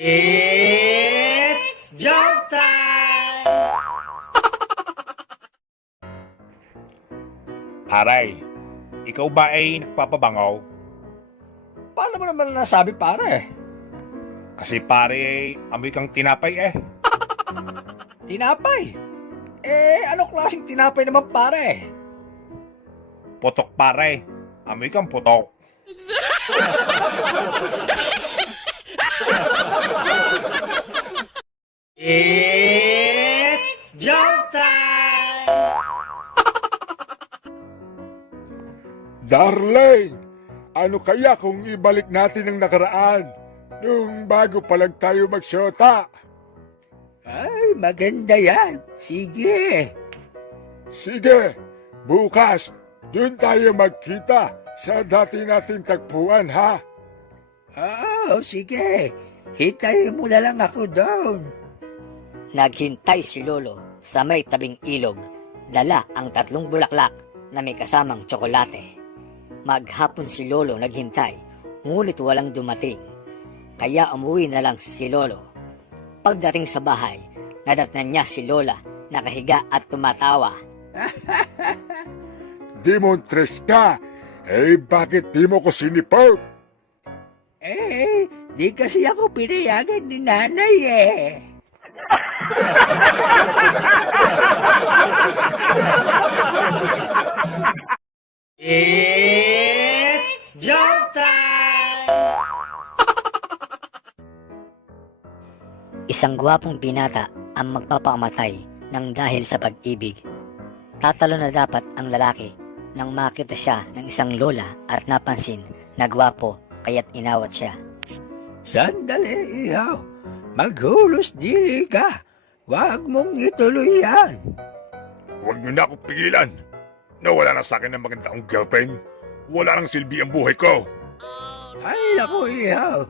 It's joke time! Aray, ikaw ba ay nagpapabangaw? Paano mo naman nasabi, pare? Kasi pare, amoy kang tinapay eh. Tinapay? Ano klaseng tinapay naman, pare? Putok pare, amoy kang putok. It's joke time! Darling, ano kaya kung ibalik natin ang nakaraan nung bago pa lang tayo magsyota? Ay, maganda yan. Sige. Sige, bukas, dun tayo magkita sa dati nating tagpuan, ha? Sige. Hitayin mo na lang ako doon. Naghintay si Lolo sa may tabing ilog, dala ang 3 bulaklak na may kasamang tsokolate. Maghapon si Lolo naghintay, ngunit walang dumating. Kaya umuwi na lang si Lolo. Pagdating sa bahay, nadatnan niya si Lola nakahiga at tumatawa. Demontres ka, bakit di mo ko sinipot? Di kasi ako pinayagan ni nanay eh. It's joke time! Isang gwapong binata ang magpapakamatay ng dahil sa pag-ibig. Tatalo na dapat ang lalaki nang makita siya ng isang lola at napansin na gwapo kaya't inawat siya. Sandali, ihaw. Maghulos dili ka. Huwag mong ituloy yan. Huwag niyo na akong pigilan. Nawala na sa akin ng maganda kong girlfriend. Wala nang silbi ang buhay ko. Ay, naku, ihaw.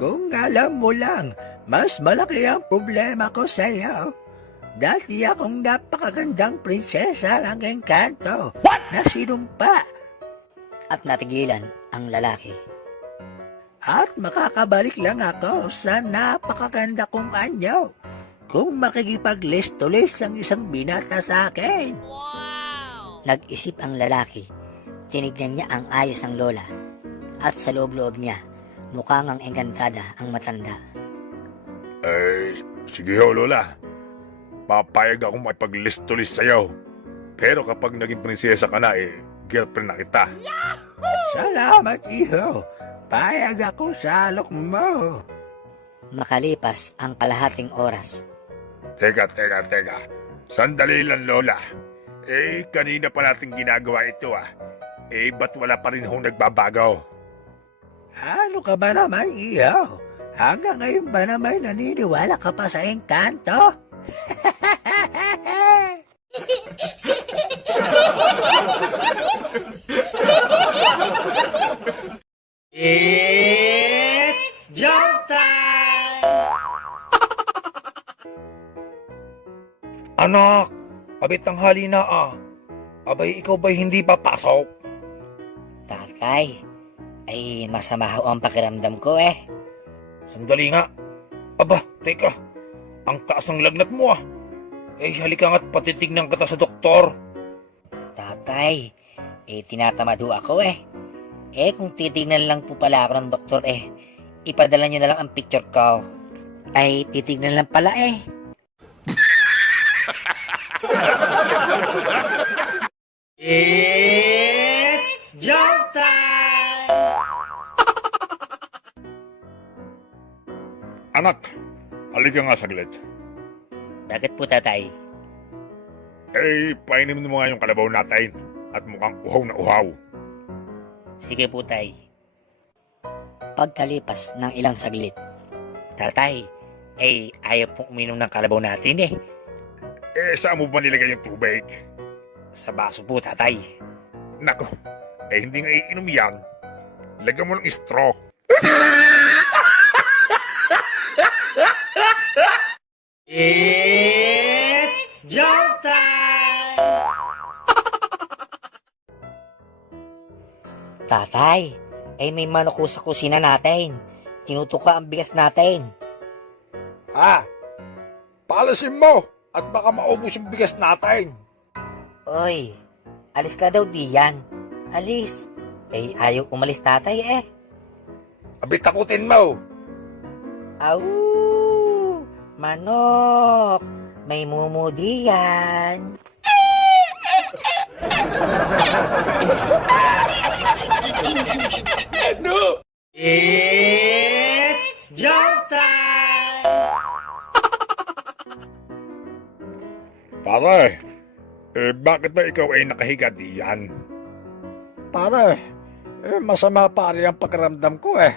Kung alam mo lang, mas malaki ang problema ko sa iyo. Dati akong napakagandang prinsesa ng Encanto na sinumpa At natigilan ang lalaki. at makakabalik lang ako sa napakaganda kong anyo kung makikipag-listo-list ang isang binata sa akin. Nag-isip ang lalaki. Tinignan niya ang ayos ng lola. At sa loob-loob niya, mukhang ang engkantada ang matanda. Sige ho, Lola. Papayag akong makipag-list-to-list sa'yo. Pero kapag naging prinsesa ka na, girlfriend na kita. Salamat, iho. Payag ako sa alok mo. Makalipas ang kalahating oras, Teka. Sandali lang, Lola. Kanina pa natin ginagawa ito, ba't wala pa rin hong nagbabago? Ano ka ba naman, iho? Hanggang ngayon ba naman naniniwala ka pa sa Encanto? It's joke time! Anak, abit tanghali na Abay, ikaw ba'y hindi papasok? tatay, ay masama ho ang pakiramdam ko Sandali nga. Aba, teka. Ang taas ng lagnat mo halika nga't patitignan kita sa doktor. Tatay, tinatamad ho ako kung titignan lang po pala ako ng doktor ipadala niyo na lang ang picture ko. Ay, titignan lang pala It's joke time! Anak, halika nga saglit. Bakit po, tatay? Painim mo nga yung kalabaw natin at mukhang uhaw na uhaw. Sige po, tay. Pagkalipas ng ilang saglit, tatay, ayaw pong uminom ng kalabaw natin Saan mo ba nilagay yung tubig? Sa baso po, tatay. Nako, hindi nga iinom yan. Lagyan mo ng straw. It's joke time! tatay. May manok ho sa kusina natin. Tinutuka ang bigas natin. Palasin mo at baka maubos yung bigas natin. Oy, alis ka daw diyan. Alis. Ayaw umalis tatay eh. Abi, takutin mo. Au! Manok! May mumudi yan. It's joke time! Pare, bakit ba ikaw ay nakahiga diyan? Pare, masama pare ang pakiramdam ko eh.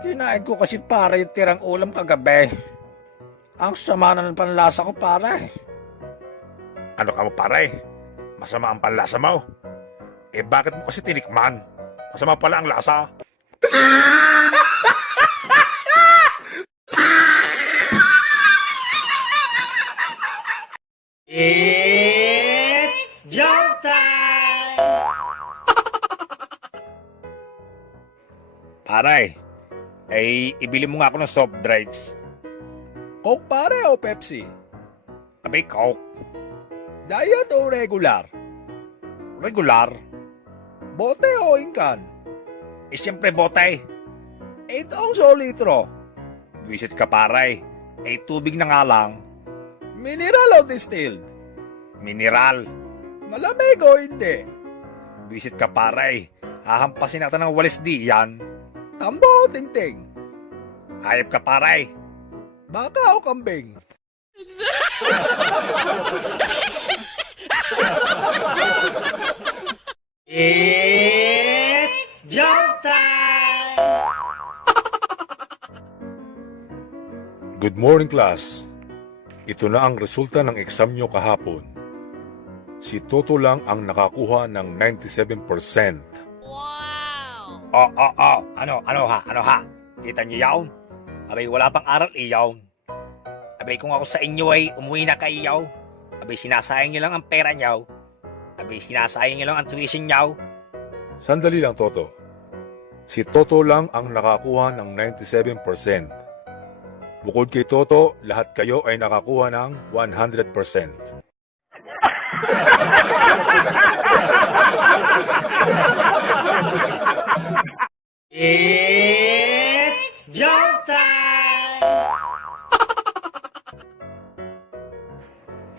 Kinain ko kasi pare yung tirang ulam kagabi. Ang sama na ng panlasa ko pare. Ano ka mo pare? Masama ang panlasa mo. Bakit mo kasi tinikman? Masama pala ang lasa. It's joke time! Pare, ibili mo nga ako ng soft drinks. Coke pare o Pepsi? Abay, Coke. Diet o regular? Regular. Bote o ingkan? Siyempre, botay. 8 ounce o litro? Visit ka pare. Tubig na nga lang. Mineral o distilled? Mineral. Malamig o hindi? Visit ka pare. Hahampasin natin ng walis di yan. Tambo o tingting? Hayop ka pare. Baka o kambing? It's joke time! Good morning, class. Ito na ang resulta ng exam nyo kahapon. Si Toto lang ang nakakuha ng 97%. Ano ha? Kita niyo yaw? Abay, wala pang aral iyaw. Abay, kung ako sa inyo ay umuwi na kayo. Abay, sinasayang niyo lang ang pera niyo. Abay, sinasayang niyo lang ang tuition niyo. Sandali lang, Toto. Si Toto lang ang nakakuha ng 97%. Bukod kay Toto, lahat kayo ay nakakuha ng 100%. It's joke time!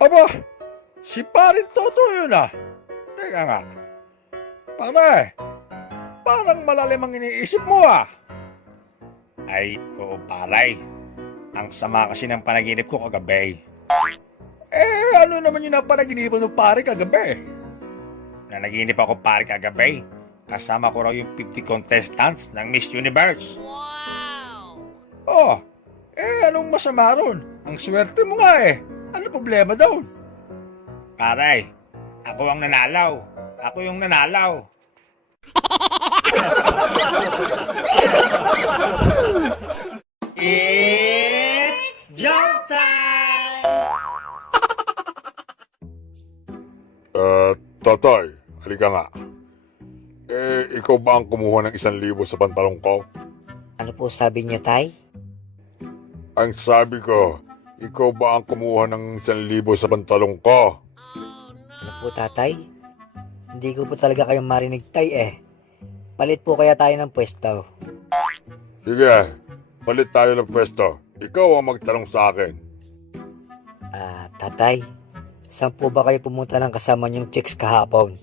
Aba, si parin Toto yun ah. Teka nga. Pare, parang malalim ang iniisip mo ah. Ay, oo paray. Ang sama kasi ng panaginip ko kagabi. Ano naman yung napanaginipan mo pare kagabi? Nanaginip ako pare kagabi. Kasama ko raw yung 50 contestants ng Miss Universe. Oh, anong masama ron? Ang swerte mo nga eh. Ano problema daw? Paray, ako ang nanalaw. Ako yung nanalaw. It's joke time! Tatay, halika nga. Ikaw ba ang kumuha ng 1,000 sa pantalong ko? Ano po sabi niyo, tay? Ang sabi ko, ikaw ba ang kumuha ng 1,000 sa pantalong ko? Ano po, tatay? Hindi ko po talaga kayong marinig, tay eh. Palit po kaya tayo ng pwesto. Sige, palit tayo ng pwesto. Ikaw ang magtanong sa akin. Tatay, saan po ba kayo pumunta ng kasama niyong chicks kahapon?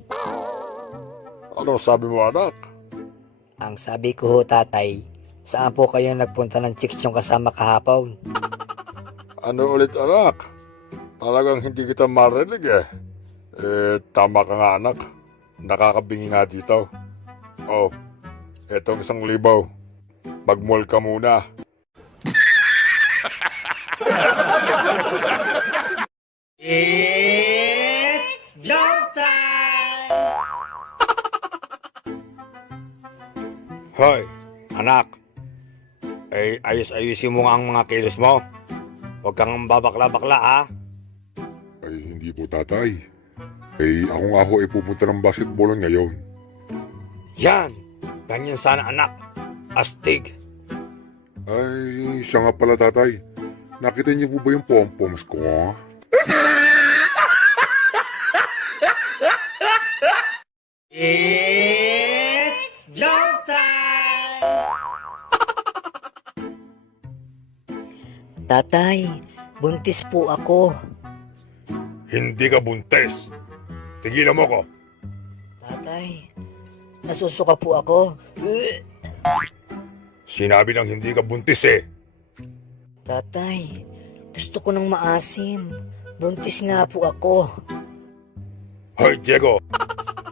Ano sabi mo, anak? Ang sabi ko ho, tatay, saan po kayo nagpunta ng chicks yung kasama kahapon? Ano ulit, anak? Talagang hindi kita marinig eh. Tama ka nga, anak. Nakakabingi nga dito. Oh, etong 1,000. Mag-mall ka muna. It's joke time! Hoy, anak. Ayos-ayusin mo nga ang mga kilos mo. Huwag kang babakla-bakla ha. Ay, hindi po, tatay. Ako nga ho ay pupunta ng basketball ngayon. Yan! Ganyan sana anak. Astig. Ay, siya nga pala tatay. Nakita niyo po ba yung pompoms ko? It's joke time! Tatay, buntis po ako. Hindi ka buntes. Tigilan mo ko. Tatay, nasusuka po ako. Sinabi ng hindi ka buntis eh. Tatay, gusto ko ng maasim. Buntis nga po ako. Hoy, Diego.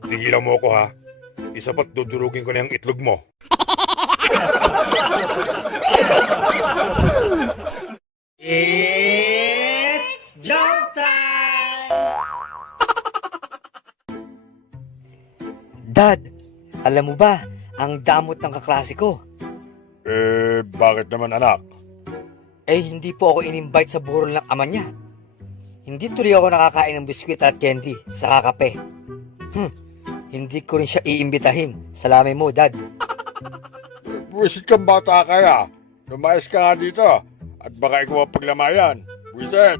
Tigilan mo ko ha. Isa pa't dudurugin ko na yung itlog mo. It's joke time! Dad, alam mo ba, ang damot ng kaklase ko. Bakit naman anak? Hindi po ako in-invite sa burol ng ama niya. Hindi tuloy ako nakakain ng biskwit at candy sa kakape. Hindi ko rin siya iimbitahin. Salamin mo, Dad. Buwisit kang bata kaya. Lumayas ka nga dito. At baka ikaw ang paglamayan. Buwisit!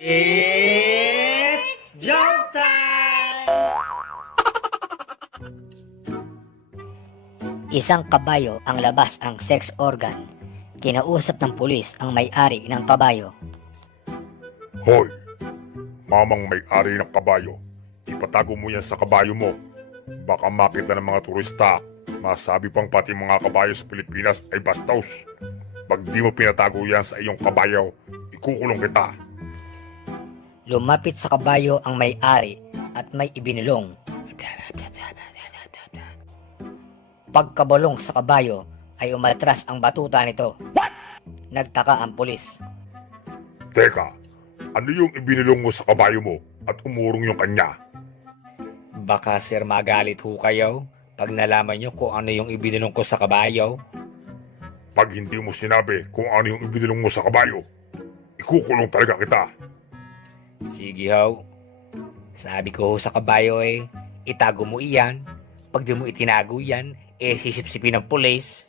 It's joke time! Isang kabayo ang labas ang sex organ. Kinausap ng pulis ang may-ari ng kabayo. Hoy! Mamang may-ari ng kabayo. Ipatago mo yan sa kabayo mo. Baka makita ng mga turista. Masabi pang pati mga kabayo sa Pilipinas ay bastos. Pag di mo pinatago yan sa iyong kabayo, ikukulong kita. Lumapit sa kabayo ang may-ari at may ibinulong. Pagkabalong sa kabayo ay umatras ang batuta nito. Nagtaka ang pulis. Teka, ano yung ibinulong mo sa kabayo mo at umurong yung kanya? Baka sir magalit ho kayo pag nalaman nyo kung ano yung ibinulong ko sa kabayo. Pag hindi mo sinabi kung ano yung ibinulong mo sa kabayo, ikukulong talaga kita. Sige ho. Sabi ko ho sa kabayo itago mo iyan. Pag di mo itinago yan, sisipsipin ng pulis.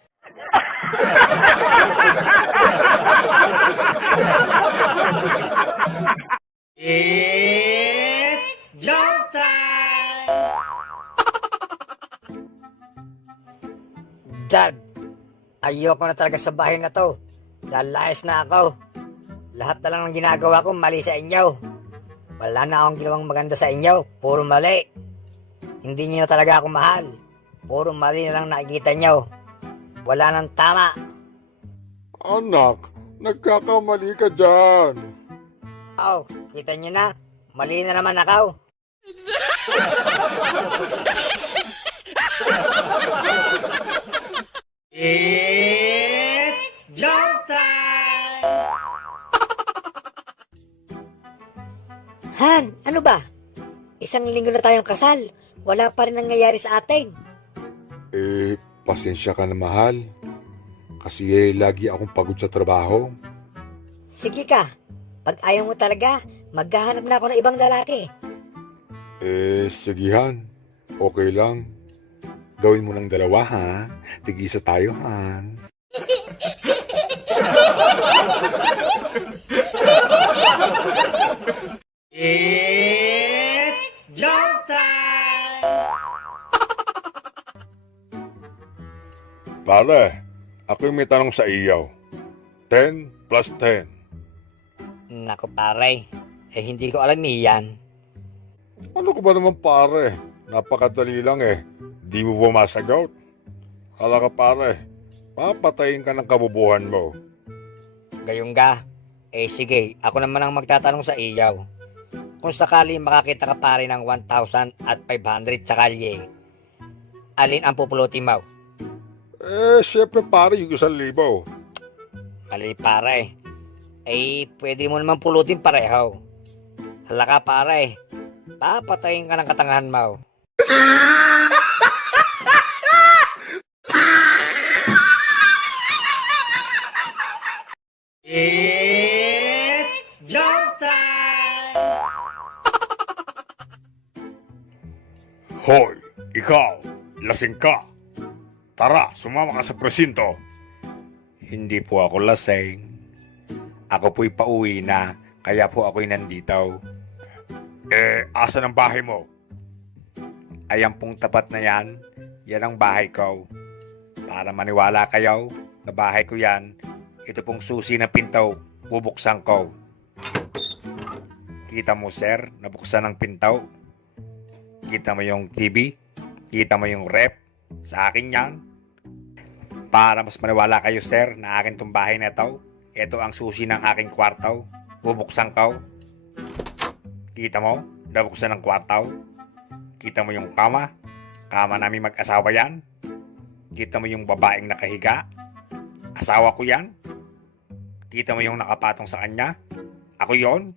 It's joke time! Dad, ayoko na talaga sa bahay na to. Lalayas na ako. Lahat na lang ng ginagawa ko mali sa inyo. Wala na akong ginawang maganda sa inyo. Puro mali. Hindi niyo talaga ako mahal. Puro mali na lang nakikita niyo. Wala nang tama. Anak, nagkakamali ka dyan. Oh, kita niyo na. Mali na naman ako. It's joke time! Han, ano ba? Isang linggo na tayong kasal. Wala pa rin nangyayari sa atin. Pasensya ka na mahal. Kasi lagi akong pagod sa trabaho. Sige ka. Pag ayaw mo talaga, maghahanap na ako ng ibang lalaki. Sigihan. Okay lang. Gawin mo ng dalawa, ha? Tigisa tayo, Han. It's joke time! Pare, ako yung may tanong sa iyo. 10 plus 10. Naku pare, hindi ko alam yan. Ano ka ba naman pare? Napakadali lang eh. Di mo ba masagot? Hala ka pare, papatayin ka ng kabubuhan mo. Gayong ga, sige, ako naman ang magtatanong sa iyo. Kung sakali makakita ka pare ng 1,000 at 500 sa kalye, alin ang pupulutin mo? Syempre pare yung 1,000. Mali pare. Pwede mo naman pulutin pareho. Hala ka pare, papatayin ka ng katangahan mo. It's joke time! Hoy, ikaw, lasing ka. Tara, sumama ka sa presinto. Hindi po ako lasing. Ako po'y pauwi na, kaya po ako'y nandito. Asan ang bahay mo? Ayan pong tapat na yan, yan ang bahay ko. Para maniwala kayo, na bahay ko yan, ito pong susi na pinto, bubuksan ko. Kita mo sir, nabuksan ang pinto. Kita mo yung TV, kita mo yung rep, sa akin yan. Para mas maniwala kayo sir, na akin tong bahay na ito ang susi ng aking kwarto, bubuksan ko. Kita mo, nabuksan ang kwarto. Kita mo yung kama namin mag-asawa yan. Kita mo yung babaeng nakahiga, asawa ko yan. Kita mo yung nakapatong sa kanya, ako yon.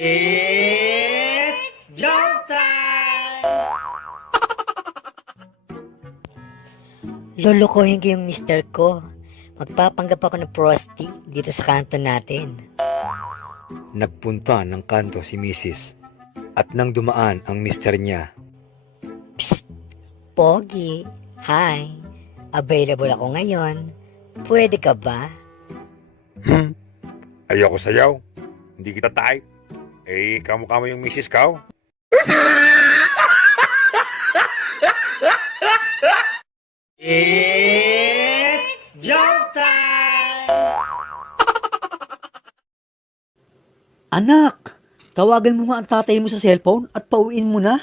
It's joke time! Lulukuhin ko yung mister ko. Magpapanggap ako ng prosti dito sa kanto natin. Nagpunta ng kanto si Mrs. at nang dumaan ang mister niya. Psst! Pogi! Hi! Available ako ngayon. Pwede ka ba? Ayoko sayaw. Hindi kita type. Kamukha mo yung misis ko. It's joke time! Anak, tawagan mo nga ang tatay mo sa cellphone at pauwiin mo na.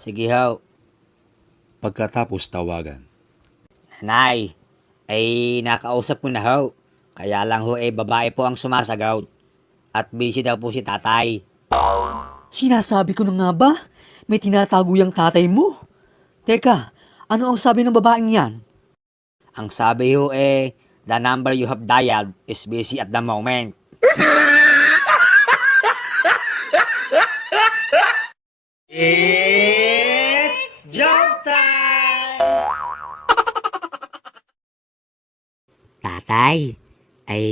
Sige haw. Pagkatapos tawagan. Nanay, nakausap ko na ho. Kaya lang ho babae po ang sumasagot. At busy daw po si tatay. Sinasabi ko na nga ba? May tinatago yung tatay mo. Teka, ano ang sabi ng babaeng yan? Ang sabi ho the number you have dialed is busy at the moment. It's joke time! Tatay,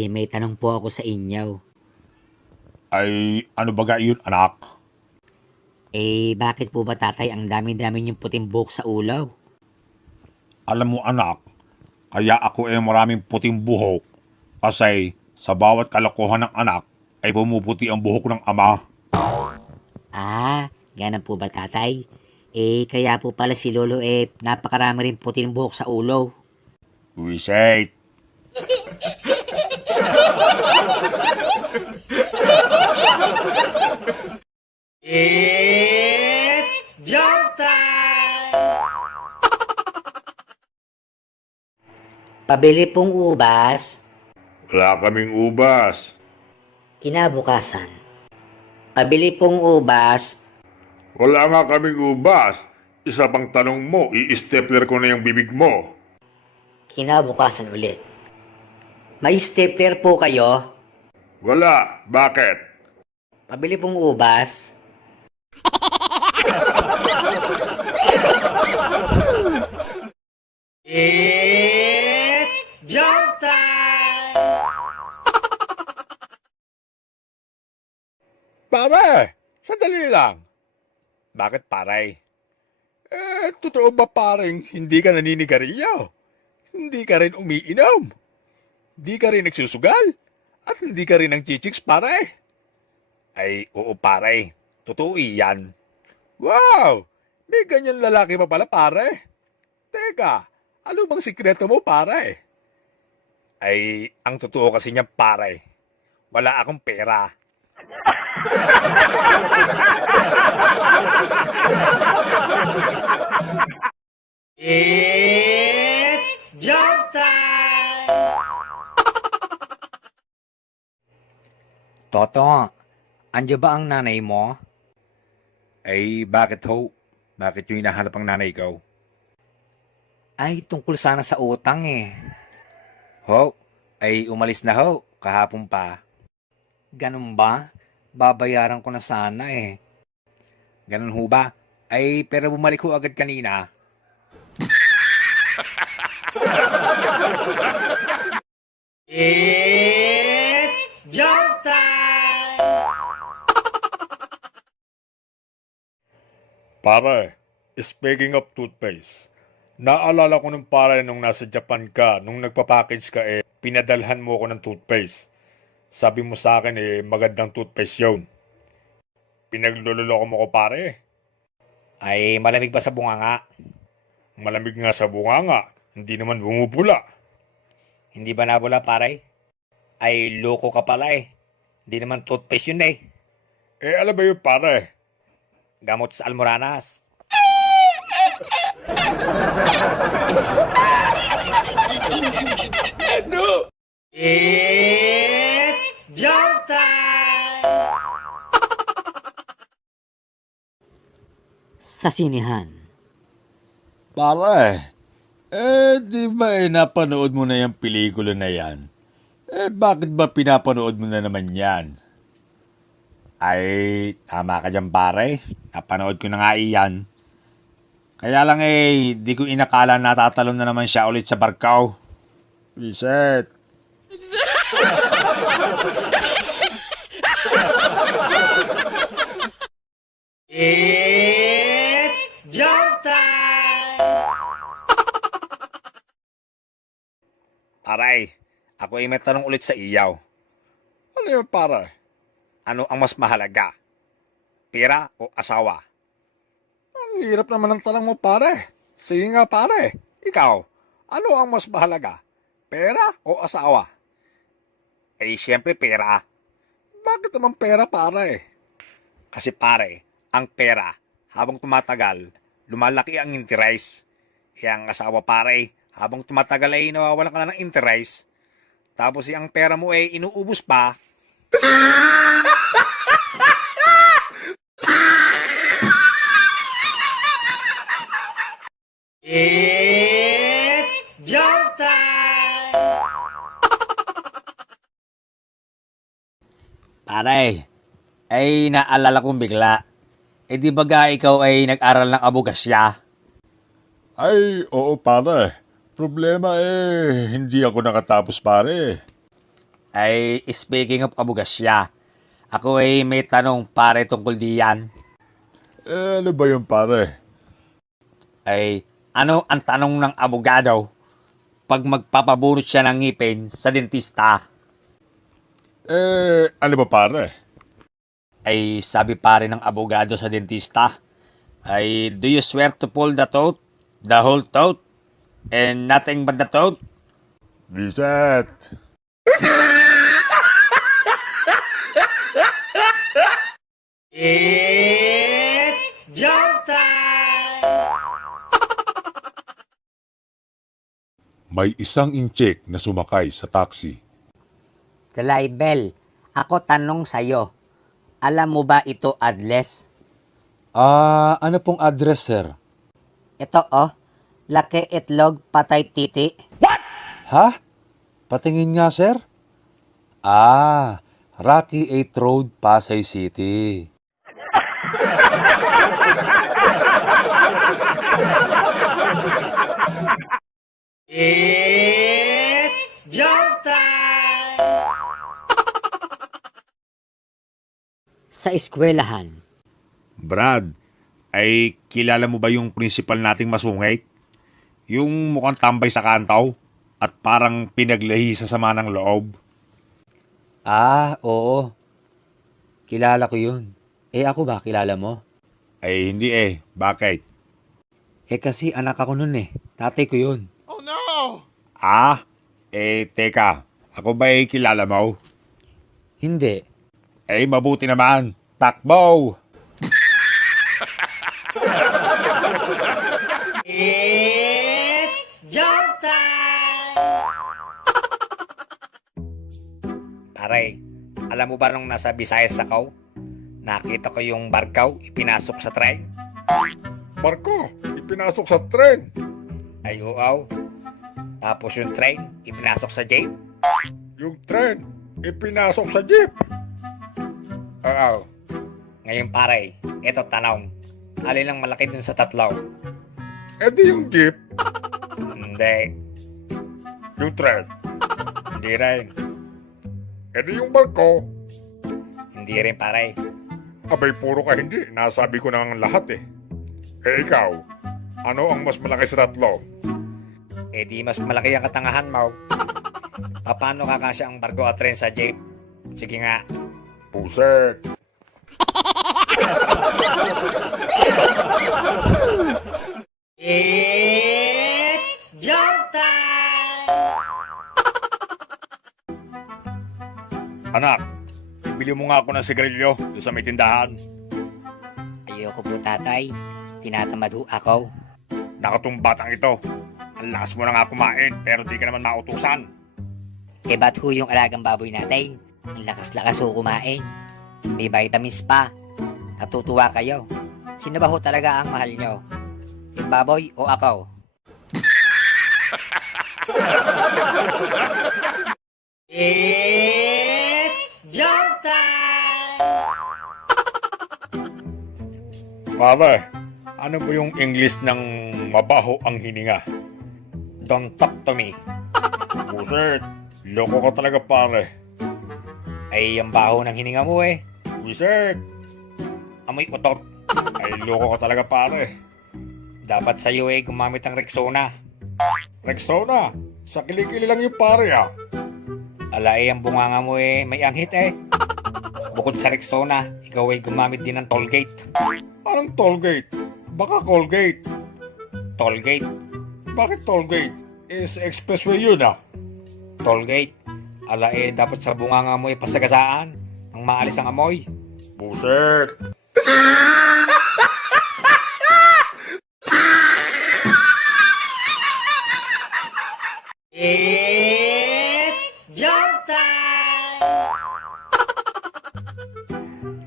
may tanong po ako sa inyo. Ano ba yun, anak? Bakit po ba tatay ang dami-dami niyong puting buhok sa ulaw? Alam mo, anak, kaya ako maraming puting buhok kasi sa bawat kalokohan ng anak ay pumuputi ang buhok ng ama. Ganun po ba tatay? Kaya po pala si Lolo napakarami rin puting buhok sa ulo. Wisit. It's joke time! Pabili pong ubas. Wala kaming ubas. Kinabukasan. Pabili pong ubas. Wala nga kaming ubas. Isa pang tanong mo, i-stapler ko na yung bibig mo. Kinabukasan ulit. May stapler po kayo? Wala. Bakit? Pabili pong ubas. It's joke time! Pare, sandali lang. Bakit paray? Totoo ba pareng hindi ka naninigarilyo? Hindi ka rin umiinom? Hindi ka rin nagsusugal? At hindi ka rin ng chichiks, pare? Oo paray, totoo iyan. Wow! May ganyan lalaki pa pala, pare. Teka, ano bang sikreto mo, pare? Ang totoo kasi niya paray, wala akong pera. It's joke time! Toto, andyan ba ang nanay mo? Bakit ho? Bakit yung hinahanap ang nanay ko? Tungkol sana sa utang Ho? Umalis na ho, kahapon pa. Ganun ba? Babayaran ko na sana Ganun ho ba? Pero bumalik ho agad kanina. It's joke time! Pare, speaking of toothpaste, naalala ko nung pare nung nasa Japan ka, nung nagpa-package ka pinadalhan mo ako ng toothpaste. Sabi mo sa akin magandang toothpaste yun. Pinagluloloko mo ko pare. Ay, malamig ba sa bunganga? Malamig nga sa bunganga, hindi naman bumubula. Hindi ba nabula, pare? Ay, loko ka pala eh. Hindi naman toothpaste yun eh. Alam ba yun pare? Gamot sa almoranas. It's joke time! Sa sinihan, Pare, di ba napanood mo na yung pelikula na yan? Bakit ba pinapanood mo na naman yan? Ay, tama ka dyan pare. Napanood ko na nga iyan. Kaya lang di ko inakala natatalon na naman siya ulit sa barkaw. Reset. It's joke time! Aray, ako ay may tanong ulit sa iyaw. Ano yun pare? Ano ang mas mahalaga? Pera o asawa? Ang hirap naman ng tanong mo pare. Sige nga pare, ikaw, ano ang mas mahalaga? Pera o asawa? Eh, siyempre pera. Bakit naman pera pare? Kasi pare, ang pera, habang tumatagal, lumalaki ang interest. Kaya ang asawa pare, habang tumatagal ay nawawalan ka na ng interest. Tapos ang pera mo ay inuubos pa. It's joke time! Pare, ay naalala kong bigla. Di ba ikaw ay nag-aral ng abogasya? Ay, oo pare. Problema hindi ako nakatapos pare. Ay, speaking of abogasya, ako ay may tanong pare tungkol diyan. Ano ba yun pare? Ay, ano ang tanong ng abogado pag magpapabunot siya ng ngipin sa dentista? Ano ba pare? Ay, sabi pare ng abogado sa dentista, ay, do you swear to pull the tooth, the whole tooth, and nothing but the tooth? Reset. It's joke time! May isang incheck na sumakay sa taxi. Bel, ako tanong sa'yo. Alam mo ba ito address? Ano pong address, sir? Ito laki itlog patay titi. Ha? Patingin nga, sir? Rocky 8 Road, Pasay City. It's joke time! Sa eskwelahan, Brad, ay kilala mo ba yung principal nating masungit? Yung mukhang tambay sa kantaw at parang pinaglahi sa sama ng loob. Oo. Kilala ko yun. Ako ba, kilala mo? Ay hindi Bakit? Kasi anak ako nun Tatay ko yun. Teka. Ako ba kilala mo? Hindi. Mabuti naman. Takbo! It's joke time! Pare, alam mo ba nung nasa Visayas ako? Nakita ko yung barkaw ipinasok sa tren. Barko, ipinasok sa tren. Ay oo. Tapos yung train ipinasok sa jeep. Yung tren, ipinasok sa jeep. Oo. Ngayon pare, eto tanong. Alin ang malaki dun sa tatlo? Di yung jeep, Hindi. yung tren. Hindi rin. Di yung barko. Hindi rin pare. Abay, puro ka hindi. Nasabi ko na ang lahat Eh ikaw, ano ang mas malaki sa tatlo? Eh di mas malaki ang katangahan mo. Paano kakasya ang barko at tren sa jeep? Sige nga. Puset. It's joke time! Anak, bili mo nga ako ng sigarilyo doon sa may tindahan. Ayoko po tatay, tinatamad ho ako. Nakatong batang ito. Ang lakas mo na nga kumain pero di ka naman mautusan. Eh ba't ho yung alagang baboy natin? Ang lakas-lakas ho kumain. May vitamins pa. Natutuwa kayo. Sino ba ho talaga ang mahal nyo? Yung baboy o ako? It's joke time! Pare, ano po yung English ng mabaho ang hininga? Don't talk to me. Puset, loko ka talaga pare. Ay, ang baho ng hininga mo eh. Puset, Amoy utot. ay loko ka talaga pare. Dapat sa'yo eh gumamit ng Rexona. Rexona, sa kilikili lang yung pare ah. Ala eh, ang bunganga mo eh, may anghit eh. Bukod sa Rexona, ikaw ay gumamit din ng Tollgate. Anong tollgate? Baka Colgate. Tollgate. Bakit tollgate? Eh, sa expressway yun ah. Tollgate. Ala eh, dapat sa bunganga mo eh pasagasaan. Ang maalis ang amoy. Puset. It's joke time!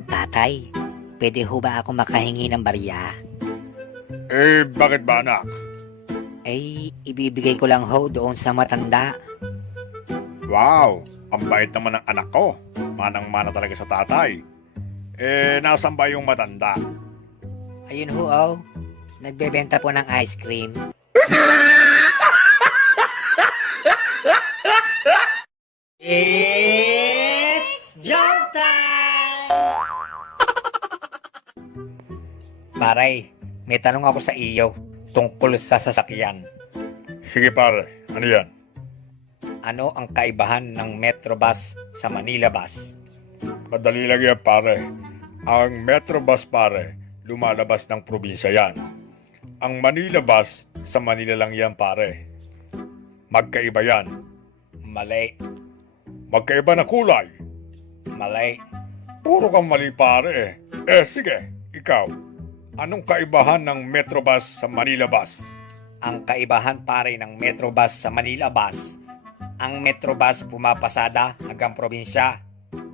Tatay, pwede ho ba ako makahingi ng barya? Eh, bakit ba anak? Ay, ibibigay ko lang ho doon sa matanda. Wow, ang bait naman ng anak ko. Manang-mana talaga sa tatay. Eh, nasan ba yung matanda? Ayun ho, oh. Nagbebenta po ng ice cream. It's joke time! Paray, may tanong ako sa iyo tungkol sa sasakyan. Sige pare, ano yan? Ano ang kaibahan ng Metrobus sa Manila Bus? Madali lang yan pare. Ang Metrobus pare, lumalabas ng probinsya yan. Ang Manila Bus, sa Manila lang yan pare. Magkaiba yan. Mali, Magkaiba na kulay. mali. Puro kang mali pare eh. Sige, ikaw. Anong kaibahan ng Metrobus sa Manila Bus? Ang kaibahan pare ng Metrobus sa Manila Bus, ang Metrobus pumapasada hanggang probinsya.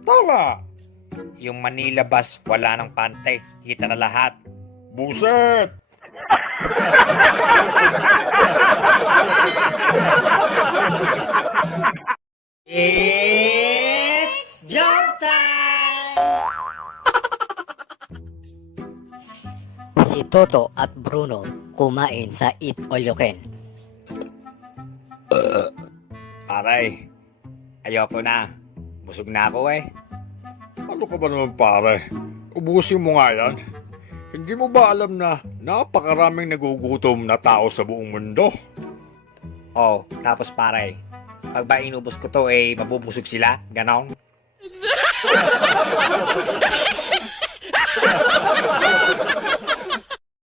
Tama! Yung Manila Bus wala ng pante, kita na lahat. Buset! It's joke time! Si Toto at Bruno kumain sa Eat All You Can. Paray, ayoko na. Busog na ako eh. Ano ka ba naman pare? Ubusin mo nga yan. Hindi mo ba alam na napakaraming nagugutom na tao sa buong mundo? Oh, tapos paray, pag ba inubos ko to eh, mabubusog sila, ganon.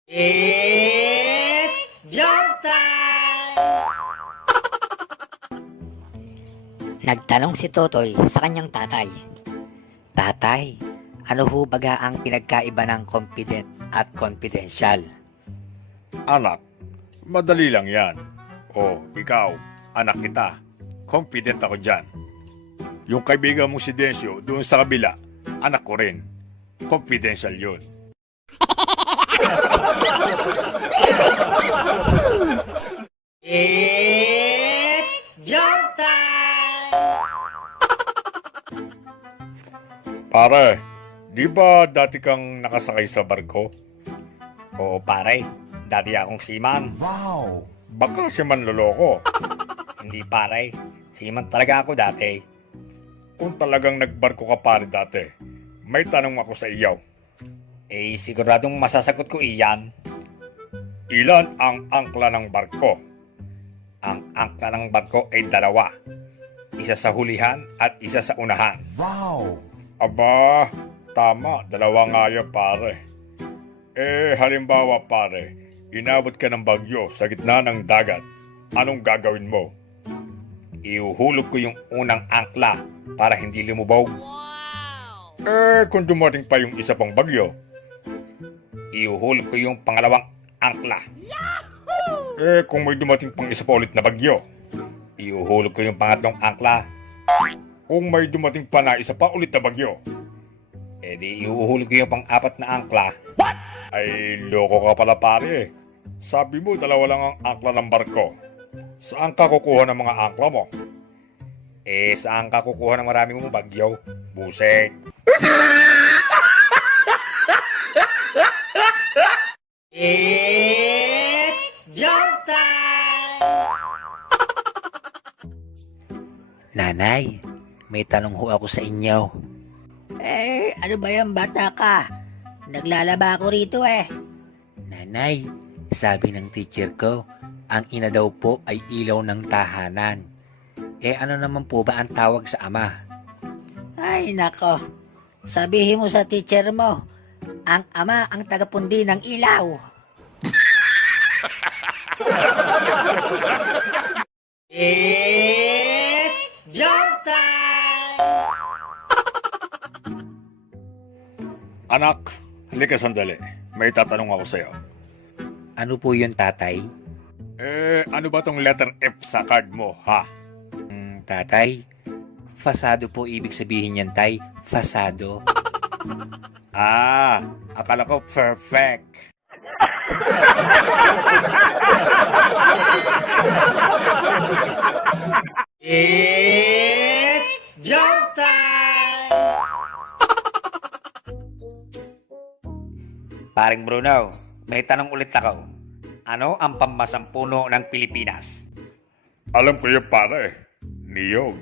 It's joke time! Nagtanong si Totoy sa kanyang tatay. Tatay, ano ho baga ang pinagkaiba ng confident at confidential? Anak, madali lang yan. O, ikaw, anak kita. Confident ako dyan. Yung kaibigan mo si Dencio doon sa kabila, anak ko rin. Confidential yun. It's joke time! Pare, di ba dati kang nakasakay sa barko? Oo pare, dati akong seaman. Baka siya manloloko. Hindi pare, seaman talaga ako dati. Kung talagang nagbarko ka pare dati, may tanong ako sa iyo. Eh siguradong masasagot ko iyan. Ilan ang angkla ng barko? Ang angkla ng barko ay 2. Isa sa hulihan at isa sa unahan. Aba, tama, 2 nga yun, pare. Halimbawa pare, inabot ka ng bagyo sa gitna ng dagat. Anong gagawin mo? Ihuhulog ko yung unang angkla para hindi lumubog. Kung dumating pa yung isa pang bagyo. Ihuhulog ko yung pangalawang angkla. Kung may dumating pang isa pa ulit na bagyo. Ihuhulog ko yung pangatlong angkla. Kung may dumating pa na isa pa ulit na bagyo. Di ihuhulog ko yung pang-4 na angkla. Ay, loko ka pala pare. Sabi mo 2 lang ang angkla ng barko. Saan ka kukuha ng mga angkla mo? Saan ka kukuha ng maraming mong bagyo? Busek. It's joke time! Nanay, may tanong ho ako sa inyo. Ano ba yan, bata ka? Naglalaba ako rito Nanay, sabi ng teacher ko, ang ina daw po ay ilaw ng tahanan. Ano naman po ba ang tawag sa ama? Ay, nako. Sabihin mo sa teacher mo, ang ama ang tagapundi ng ilaw. It's joke time! Anak, halika sandali. May tatanong ako sa'yo. Ano po yun, tatay? Ano ba tong letter F sa card mo, ha? Tatay, fasado po ibig sabihin yan, tay. Fasado. Akala ko perfect. It's joke time! Paring Bruno, may tanong ulit ako. Ano ang pammasampuno ng Pilipinas? Alam ko yun pare. Niyog.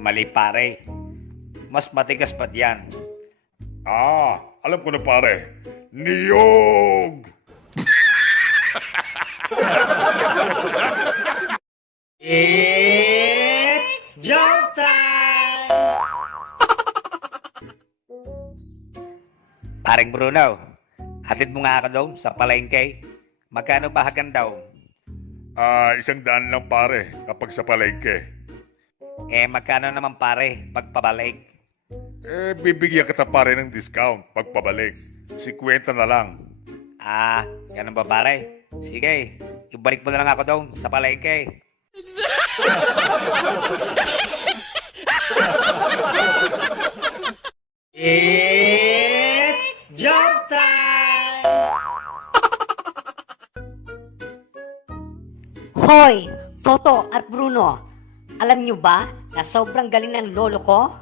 Mali pare. Mas matigas pa diyan. Alam ko na pare. Niyog! It's joke time! Paring Bruno, hatid mo nga ako doon sa palengke. Magkano ba hagan daw? 100 lang pare kapag sa palengke. Magkano naman pare pagpabalik? Bibigyan kita pare ng discount pagpabalik. 50 na lang. Ganun ba pare? Sige, ibalik mo na lang ako doon sa palengke. It's joke time! Hoy, Toto at Bruno, alam nyo ba na sobrang galing ng lolo ko?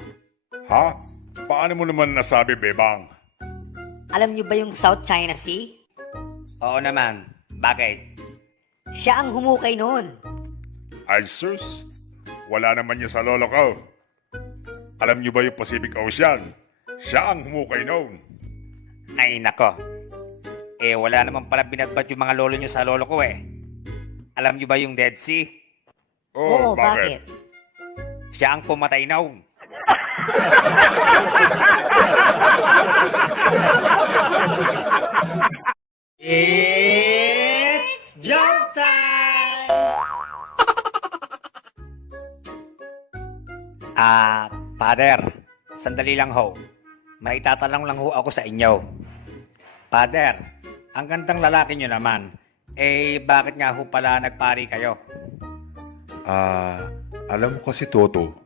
Ha? Paano mo naman nasabi, Bebang? Alam nyo ba yung South China Sea? Oo naman. Bakit? Siya ang humukay noon. Ay sus, wala naman niya sa lolo ko. Alam niyo ba yung Pacific Ocean? Siya ang humukay noon. Ay nako. Wala naman pala binatbat yung mga lolo nyo sa lolo ko Alam nyo ba yung Dead Sea? Oo, bakit? Siya ang pumatay noon. It's joke time! Father, sandali lang ho. May tatanong lang ho ako sa inyo. Father, ang gandang lalaki nyo naman, bakit nga ho pala nagpari kayo? Alam mo kasi Toto,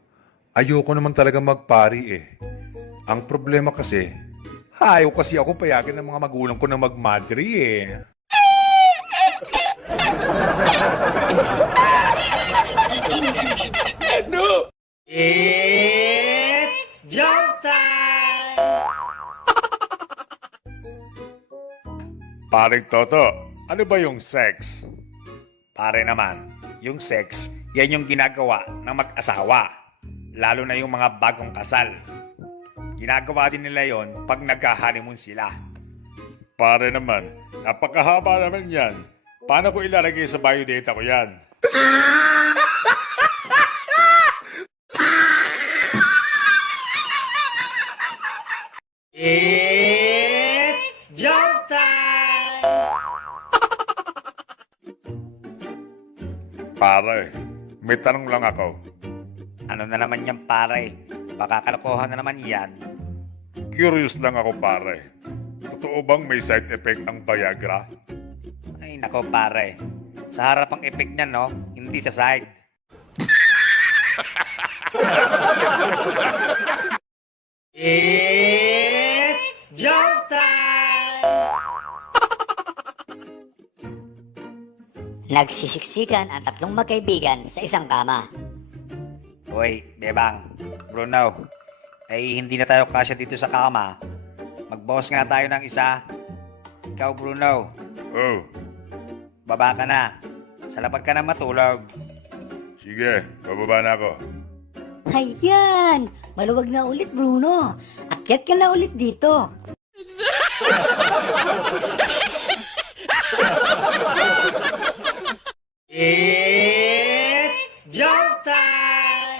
ayoko naman talaga magpari Ang problema kasi, ayaw kasi ako payagan ng mga magulang ko na magmadri It's joke time! Paring Toto, ano ba yung sex? Pare naman, yung sex, yan yung ginagawa ng mag-asawa. Lalo na yung mga bagong kasal. Ginagawa din nila yon pag nagka-honeymoon sila. Pare naman, napakahaba naman yan. Paano ko ilalagay sa biodata ko yan? It's joke time! Pare, may tanong lang ako. Ano na naman yan pare? Baka kalokohan na naman yan. Curious lang ako pare. Totoo bang may side effect ang Viagra? Ay nako pare. Sa harap ang effect niyan no, hindi sa side. It's joke time! Nagsisiksikan ang tatlong magkaibigan sa isang kama. Hoy, Bebang, Bruno, ay hindi na tayo kasya dito sa kama. Mag-boss nga tayo ng isa. Ikaw, Bruno, Oh, baba ka na. Sa lapag ka na matulog. sige, bababa na ako. Ayan! Maluwag na ulit, Bruno. Akyat ka na ulit dito. It's joke time!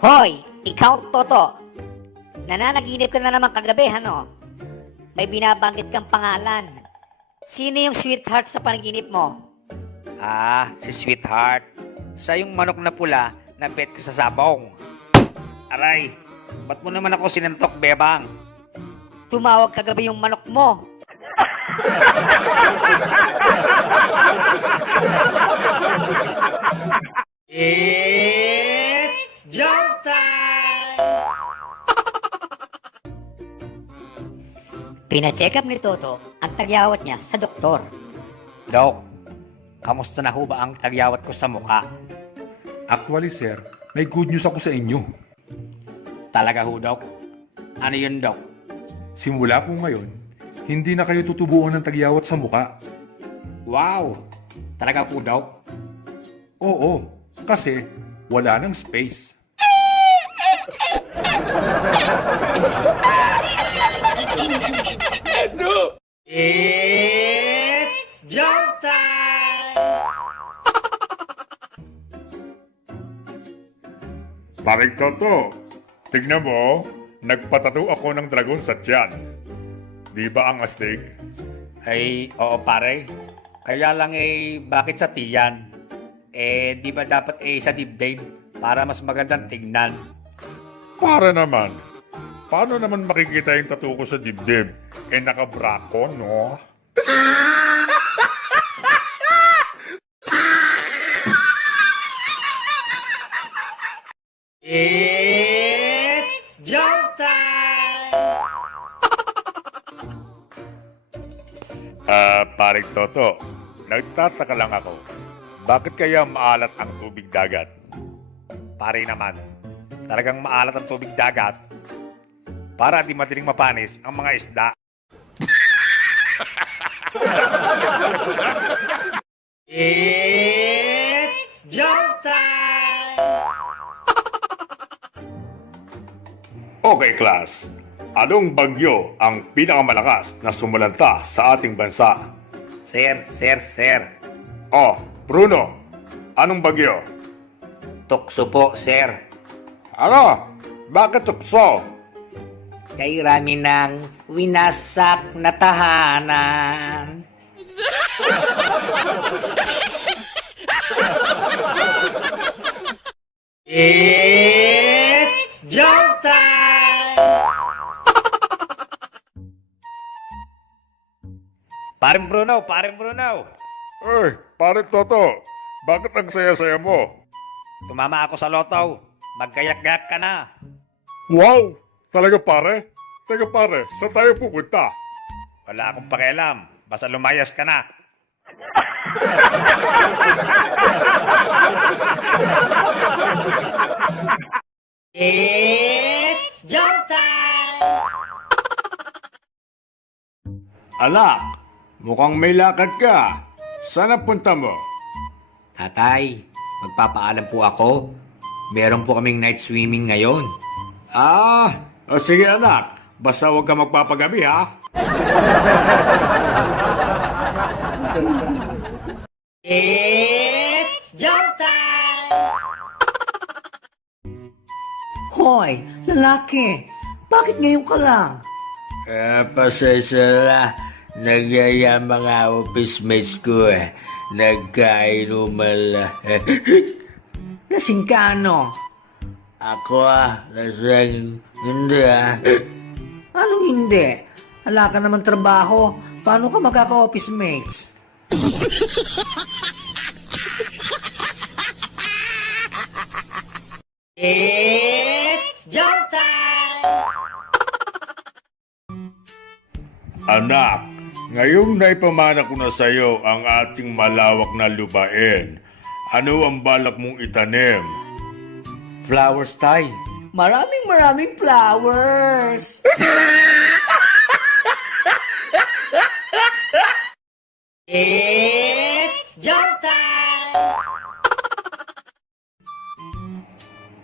Hoy, ikaw, Toto. Nananaginip ka na naman kagabi, ano? May binabanggit kang pangalan. Sino yung sweetheart sa panaginip mo? Ah, si Sweetheart. Siya yung manok na pula na bet ko sa sabong. Aray, ba't mo naman ako sinantok, Bebang? Tumawag kagabi yung manok mo. It's joke time! Pina-check up ni Toto ang tagyawat niya sa doktor. Dok, kamusta na ho ba ang tagyawat ko sa muka? Actually, sir, may good news ako sa inyo. Talaga ho, Dok? Ano yun, Dok? Simula po ngayon, hindi na kayo tutubuan ng tagyawat sa muka. Wow! Talaga po, Dok? Oo, kasi wala nang space. It's joke time! Paring Toto, tignan mo, nagpatato ako ng dragon sa tiyan. Di ba ang astig? Ay, oo pare. Kaya lang bakit sa tiyan? Di ba dapat sa dibdib para mas magandang tignan? Para naman. Paano naman makikita yung tattoo ko sa dibdib? Nakabra ko, no? It's joke time! Paring Toto, nagtataka lang ako. Bakit kaya maalat ang tubig dagat? Pare naman, talagang maalat ang tubig dagat para di madaling mapanis ang mga isda. It's joke time! Okay, class. Anong bagyo ang pinakamalakas na sumalanta sa ating bansa? Sir. Oh, Bruno, anong bagyo? Tukso po, sir. Ano? Bakit tukso? Kay rami ng winasak na tahanan. It's joke time! Paring Bruno. Ay, pare Toto, bakit ang saya-saya mo? Tumama ako sa loto. Magkayak-gayak ka na. Wow! Talaga pare? Teka pare, saan tayo pupunta? Wala akong pakialam. Basta lumayas ka na. It's joke time! Anak, mukhang may lakad ka. Saan ang punta mo? Tatay, magpapaalam po ako. Meron po kaming night swimming ngayon. O sige anak, Basta huwag ka magpapagabi, ha? It's jump time! Hoy, lalaki! Bakit ngayon ka lang? Pasensya na. Nagyaya mga office mates ko Nagkainuman lang. Lasing ka ano? Ako lasing hindi Anong hindi? Wala ka naman trabaho. Paano ka magkaka-office mates? It's jump time! Anak, ngayong naipamana ko na sa iyo ang ating malawak na lupain. Ano ang balak mong itanim? flowers tay. Maraming flowers! It's jump time!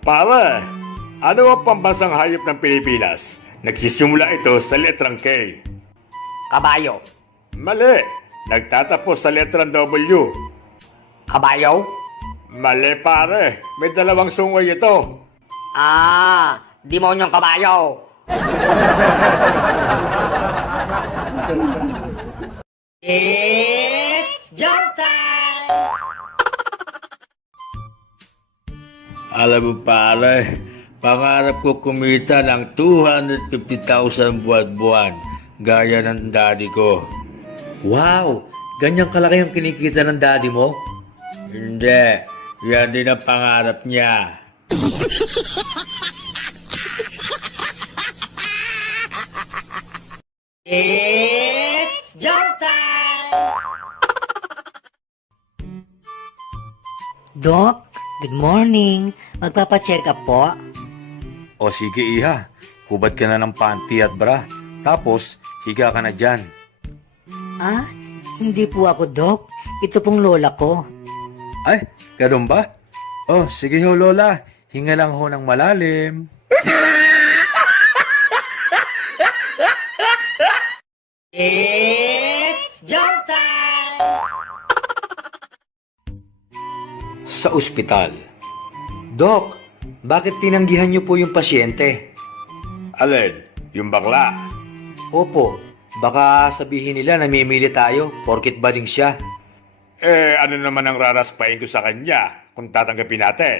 Pare, ano ang pambansang hayop ng Pilipinas? Nagsisimula ito sa letrang K. Kabayo. Mali. Nagtatapos sa letrang W. Kabayo? Mali pare. May dalawang sungay ito. Demonyong kabayo. It's jump time! Alam mo pare, pangarap ko kumita ng 250,000 buwan-buwan, gaya ng daddy ko. Wow! Ganyang kalaki ang kinikita ng daddy mo? Hindi, yan din ang pangarap niya. It's jump time! Doc, good morning. Magpapacheck up po. O sige iha, hubad ka na ng panty at bra. Tapos, higa ka na dyan. Ah, hindi po ako, Doc. Ito pong lola ko. Ay, ganun ba? Oh, sige ho lola, hinga lang ho ng malalim. It's jump time! Sa ospital. Dok, bakit tinanggihan niyo po yung pasyente? Alin? Yung bakla? Opo, baka sabihin nila namimili tayo porkit bading siya. Ano naman ang raraspain ko sa kanya kung tatanggapin natin?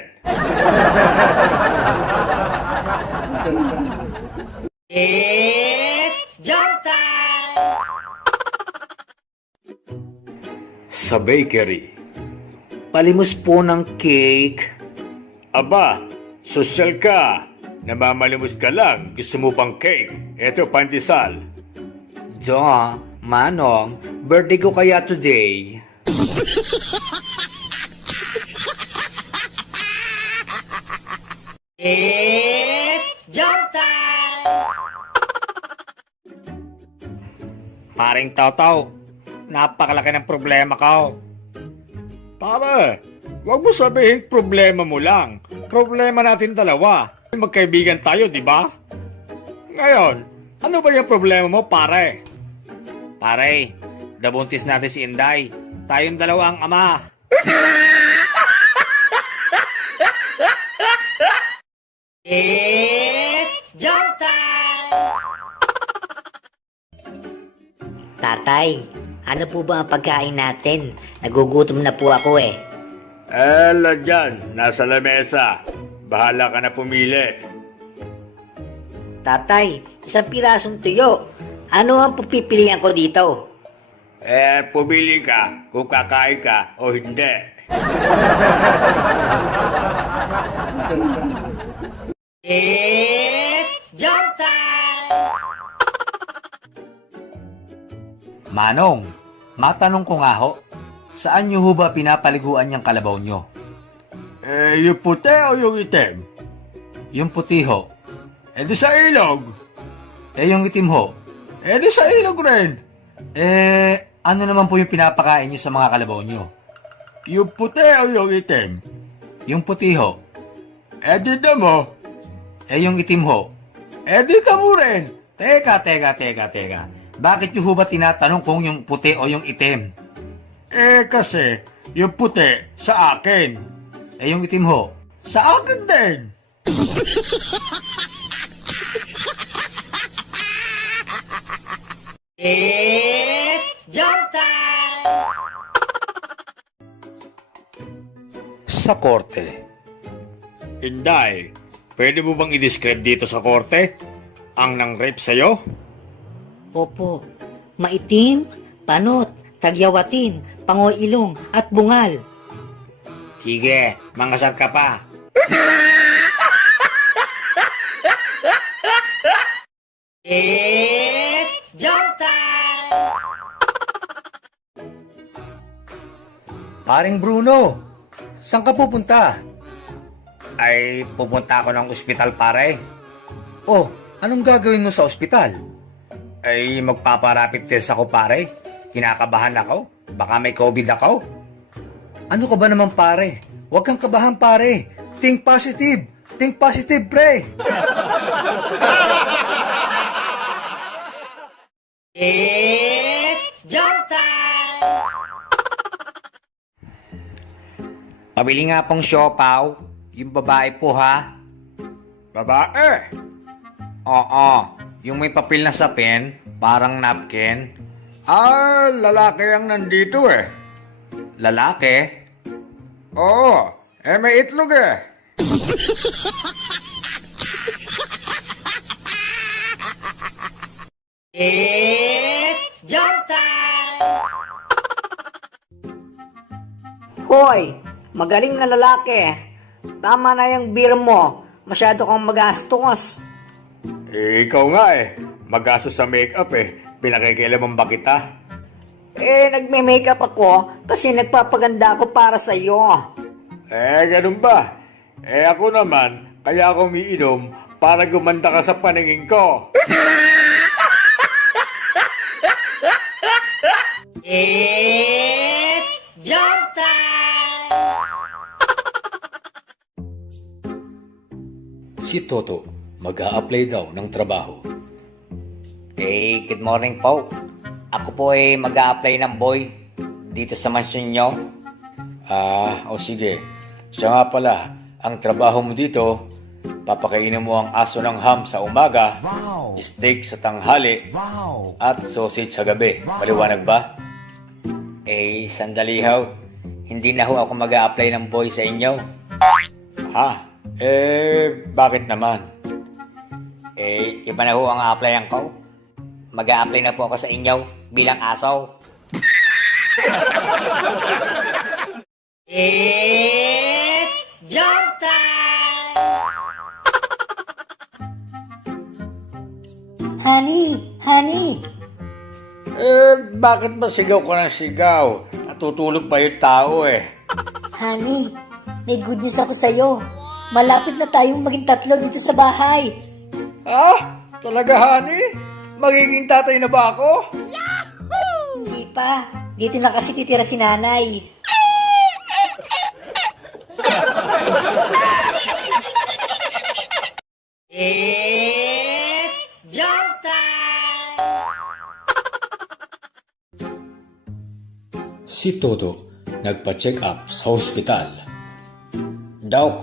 It's jump time! Sa bakery. Palimos po ng cake. Aba, sosyal ka. Namamalimos ka lang. Gusto mo pang cake. Eto, pandesal. Do, Manong, birthday ko kaya today. It's jump time! Paring Tawtaw, napakalaki ng problema ko. Pare, wag mo sabihin problema mo lang. Problema natin dalawa. Magkaibigan tayo, di ba? Ngayon, ano ba yung problema mo, pare? Pare, nabuntis natin si Inday. Tayong dalawa ang ama. It's jump time! Tatay, ano po ba ang pagkain natin? Nagugutom na po ako eh. Dyan, nasa lamesa. Bahala ka na pumili. Tatay, isang pirasong tuyo. Ano ang pagpipilian ko dito? Pumili ka kung kakain ka o hindi. It's jump time! Manong, matanong ko nga ho, saan niyo ho ba pinapaliguan yung kalabaw niyo? Yung puti o yung itim? Yung puti ho. Di sa ilog. Yung itim ho. Di sa ilog rin. Ano naman po yung pinapakain niyo sa mga kalabaw niyo? Yung puti o yung itim? Yung puti ho. Di damo. Yung itim ho. Di damo rin. Teka. Bakit nyo ho ba tinatanong kung yung puti o yung itim? Kasi yung puti sa akin. Yung itim ho, sa akin din. It's jump time! Sa korte. Inday, pwede mo bang i-describe dito sa korte ang nang-rape sa'yo? Opo, maitim, panot, tagyawatin, pangoilong, at bungal. Sige, mangasar ka pa. It's jump time! Paring Bruno, saan ka pupunta? Ay, pupunta ako ng ospital, pare. Oh, anong gagawin mo sa ospital? Ay, magpaparapid test ako, pare. Kinakabahan ako. Baka may COVID ako. Ano ka ba naman pare? Huwag kang kabahan pare. Think positive. Think positive, pre. It's jump time! Pabili nga pong siopaw. Yung babae po, ha? Babae? Oo. Yung may papel na sapin, parang napkin. Lalaki ang nandito eh. Lalaki? Oo. May itlog eh. It's jump time! Hoy, magaling na lalaki. Tama na yung beer mo. Masyado kang magastos. Ikaw nga eh. Magastos sa makeup eh. Pinakikialaman ba kita? Nagme-makeup ako kasi nagpapaganda ako para sa'yo. Ganun ba? Ako naman, kaya ako umiinom para gumanda ka sa paningin ko. It's jump time! Si Toto, mag-a-apply daw ng trabaho. Good morning po. Ako po ay mag-a-apply ng boy dito sa mansyon nyo. Sige. Siya nga pala, ang trabaho mo dito, papakainin mo ang aso ng ham sa umaga, steak sa tanghali, at sausage sa gabi. Maliwanag ba? Sandali ho. Hindi na ho ako mag-a-apply ng boy sa inyo. Bakit naman? Iba na ho ang a-applyan ko. Mag-a-apply na po ako sa inyo bilang aso. It's jump time! Honey, Bakit ba sigaw ka ng sigaw? Natutulog pa yung tao eh. honey, may good news ako sa'yo. Malapit na tayong maging tatlo dito sa bahay. Talaga, honey? Magiging tatay na ba ako? Hindi pa. Dito na kasi titira si nanay. It's jump time! Si Toto, nagpa-check up sa ospital. Dok,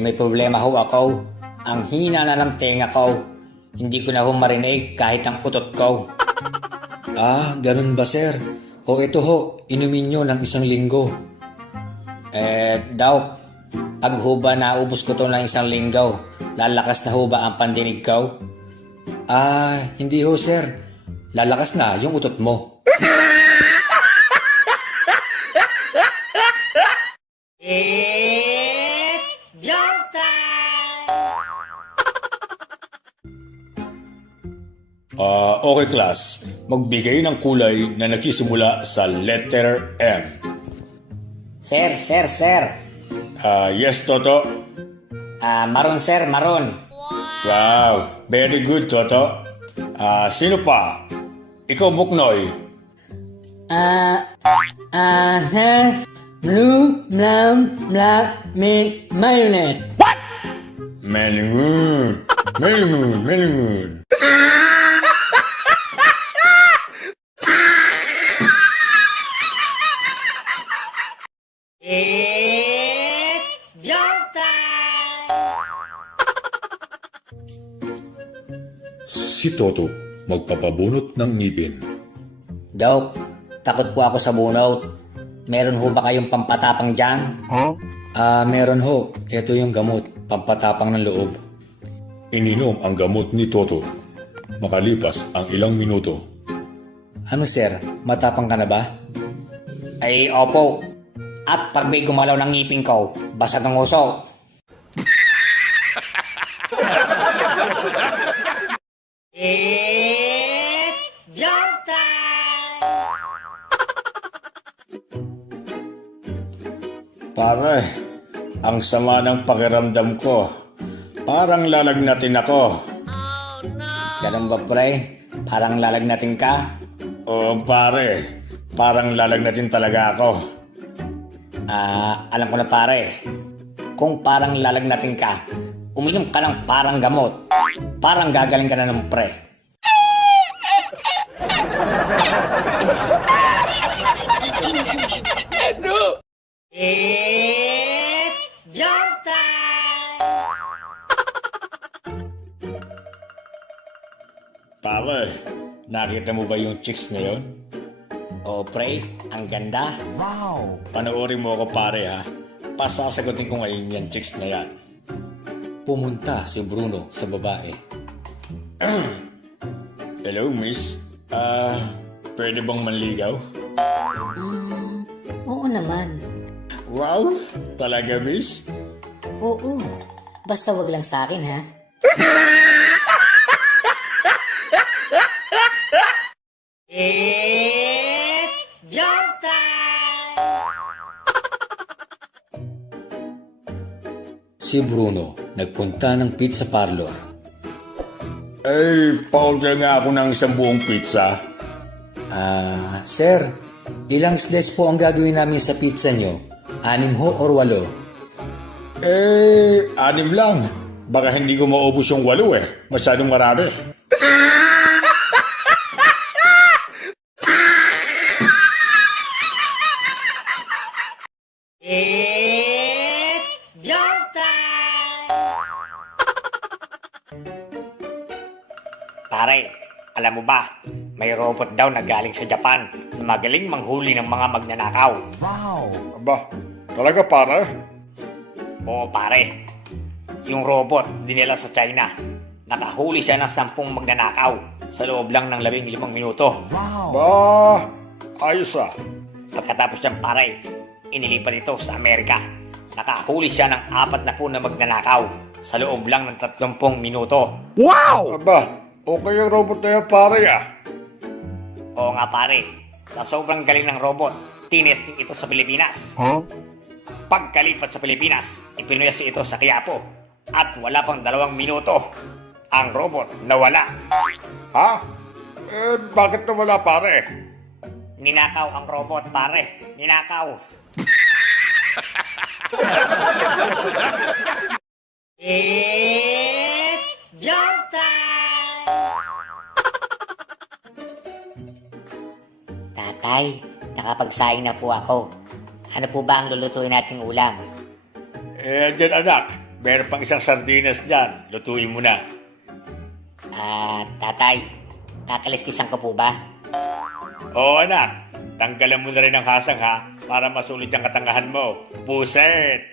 may problema ho ako. Ang hina na ng tenga ko. Hindi ko na ho marinig kahit ang utot ko. Ganun ba sir? O ito ho, inumin nyo ng 1 linggo. Dok, pag ho ba naubos ko to ng 1 linggo, lalakas na ho ba ang pandinig ko? Hindi ho sir. Lalakas na yung utot mo. It's jump time! Okay class, magbigay ng kulay na nagsisimula sa letter M. Sir. Yes, Toto? Maroon sir, maroon. Wow, very good, Toto. Sino pa? Ikaw, Buknoy. Blue, brown, black, mint, mayonnaise. Very good. Si Toto magpapabunot ng ngipin. Dok, takot po ako sa bunot. Meron ho ba kayong pampatapang dyan? Meron ho. Ito yung gamot, pampatapang ng loob. Ininom ang gamot ni Toto. Makalipas ang ilang minuto. Ano sir, matapang ka na ba? Ay, opo. At pag may gumalaw ng ngipin ko, basag ang uso. It's joke time! Pare, ang sama ng pakiramdam ko. Parang lalagnatin ako. Ganun ba pre? Parang lalagnatin ka? Oo pare, parang lalagnatin talaga ako. Alam ko na pare. Kung parang lalagnatin ka, uminom ka ng parang gamot. Parang gagaling ka na ng pre. It's joke time! Pare, nakita mo ba yung chicks na yun? O pre, ang ganda. Panoorin mo ako pare ha. Pasasagutin ko ngayon yung chicks na yan. Pumunta si Bruno sa babae. Hello miss, pwede bang manligaw? Oo naman. Wow, talaga miss? Oo. Basta wag lang sa akin, ha? It's joke time! Si Bruno nagpunta ng pizza parlor. Pa-order nga ako ng isang buong pizza. Sir, ilang slice po ang gagawin namin sa pizza nyo? 6 ho or 8? 6 lang. Baka hindi ko maubos yung 8 Masyadong marami. It's joke time! Pare, alam mo ba, may robot daw na galing sa Japan na magaling manghuli ng mga magnanakaw. Aba, talaga pare? Oo pare, yung robot dinala sa China. Nakahuli siya ng 10 magnanakaw sa loob lang ng 15 minuto. Ba, ayos ah. Pagkatapos niyang pare, inilipat ito sa Amerika. Nakahuli siya ng 40 na magnanakaw sa loob lang ng 30 minuto. Aba, okay yung robot na yan pare ah. Oo nga pare, sa sobrang galing ng robot, tinesting ito sa Pilipinas. Pagkalipat sa Pilipinas, ipinuyas ito sa Quiapo at wala pang 2 minuto, ang robot nawala. Ha? Bakit nawala pare? Ninakaw ang robot pare, ninakaw. It's joke time! Tatay, nakapagsaing na po ako. Ano po ba ang lulutuin nating ulam? Dyan anak, meron pang isang sardinas dyan. Lutuin mo na. Tatay, kakaliskisan ko po ba? Oo anak, tanggalan mo na rin ang hasang ha, para masulit ang katangahan mo. Puset!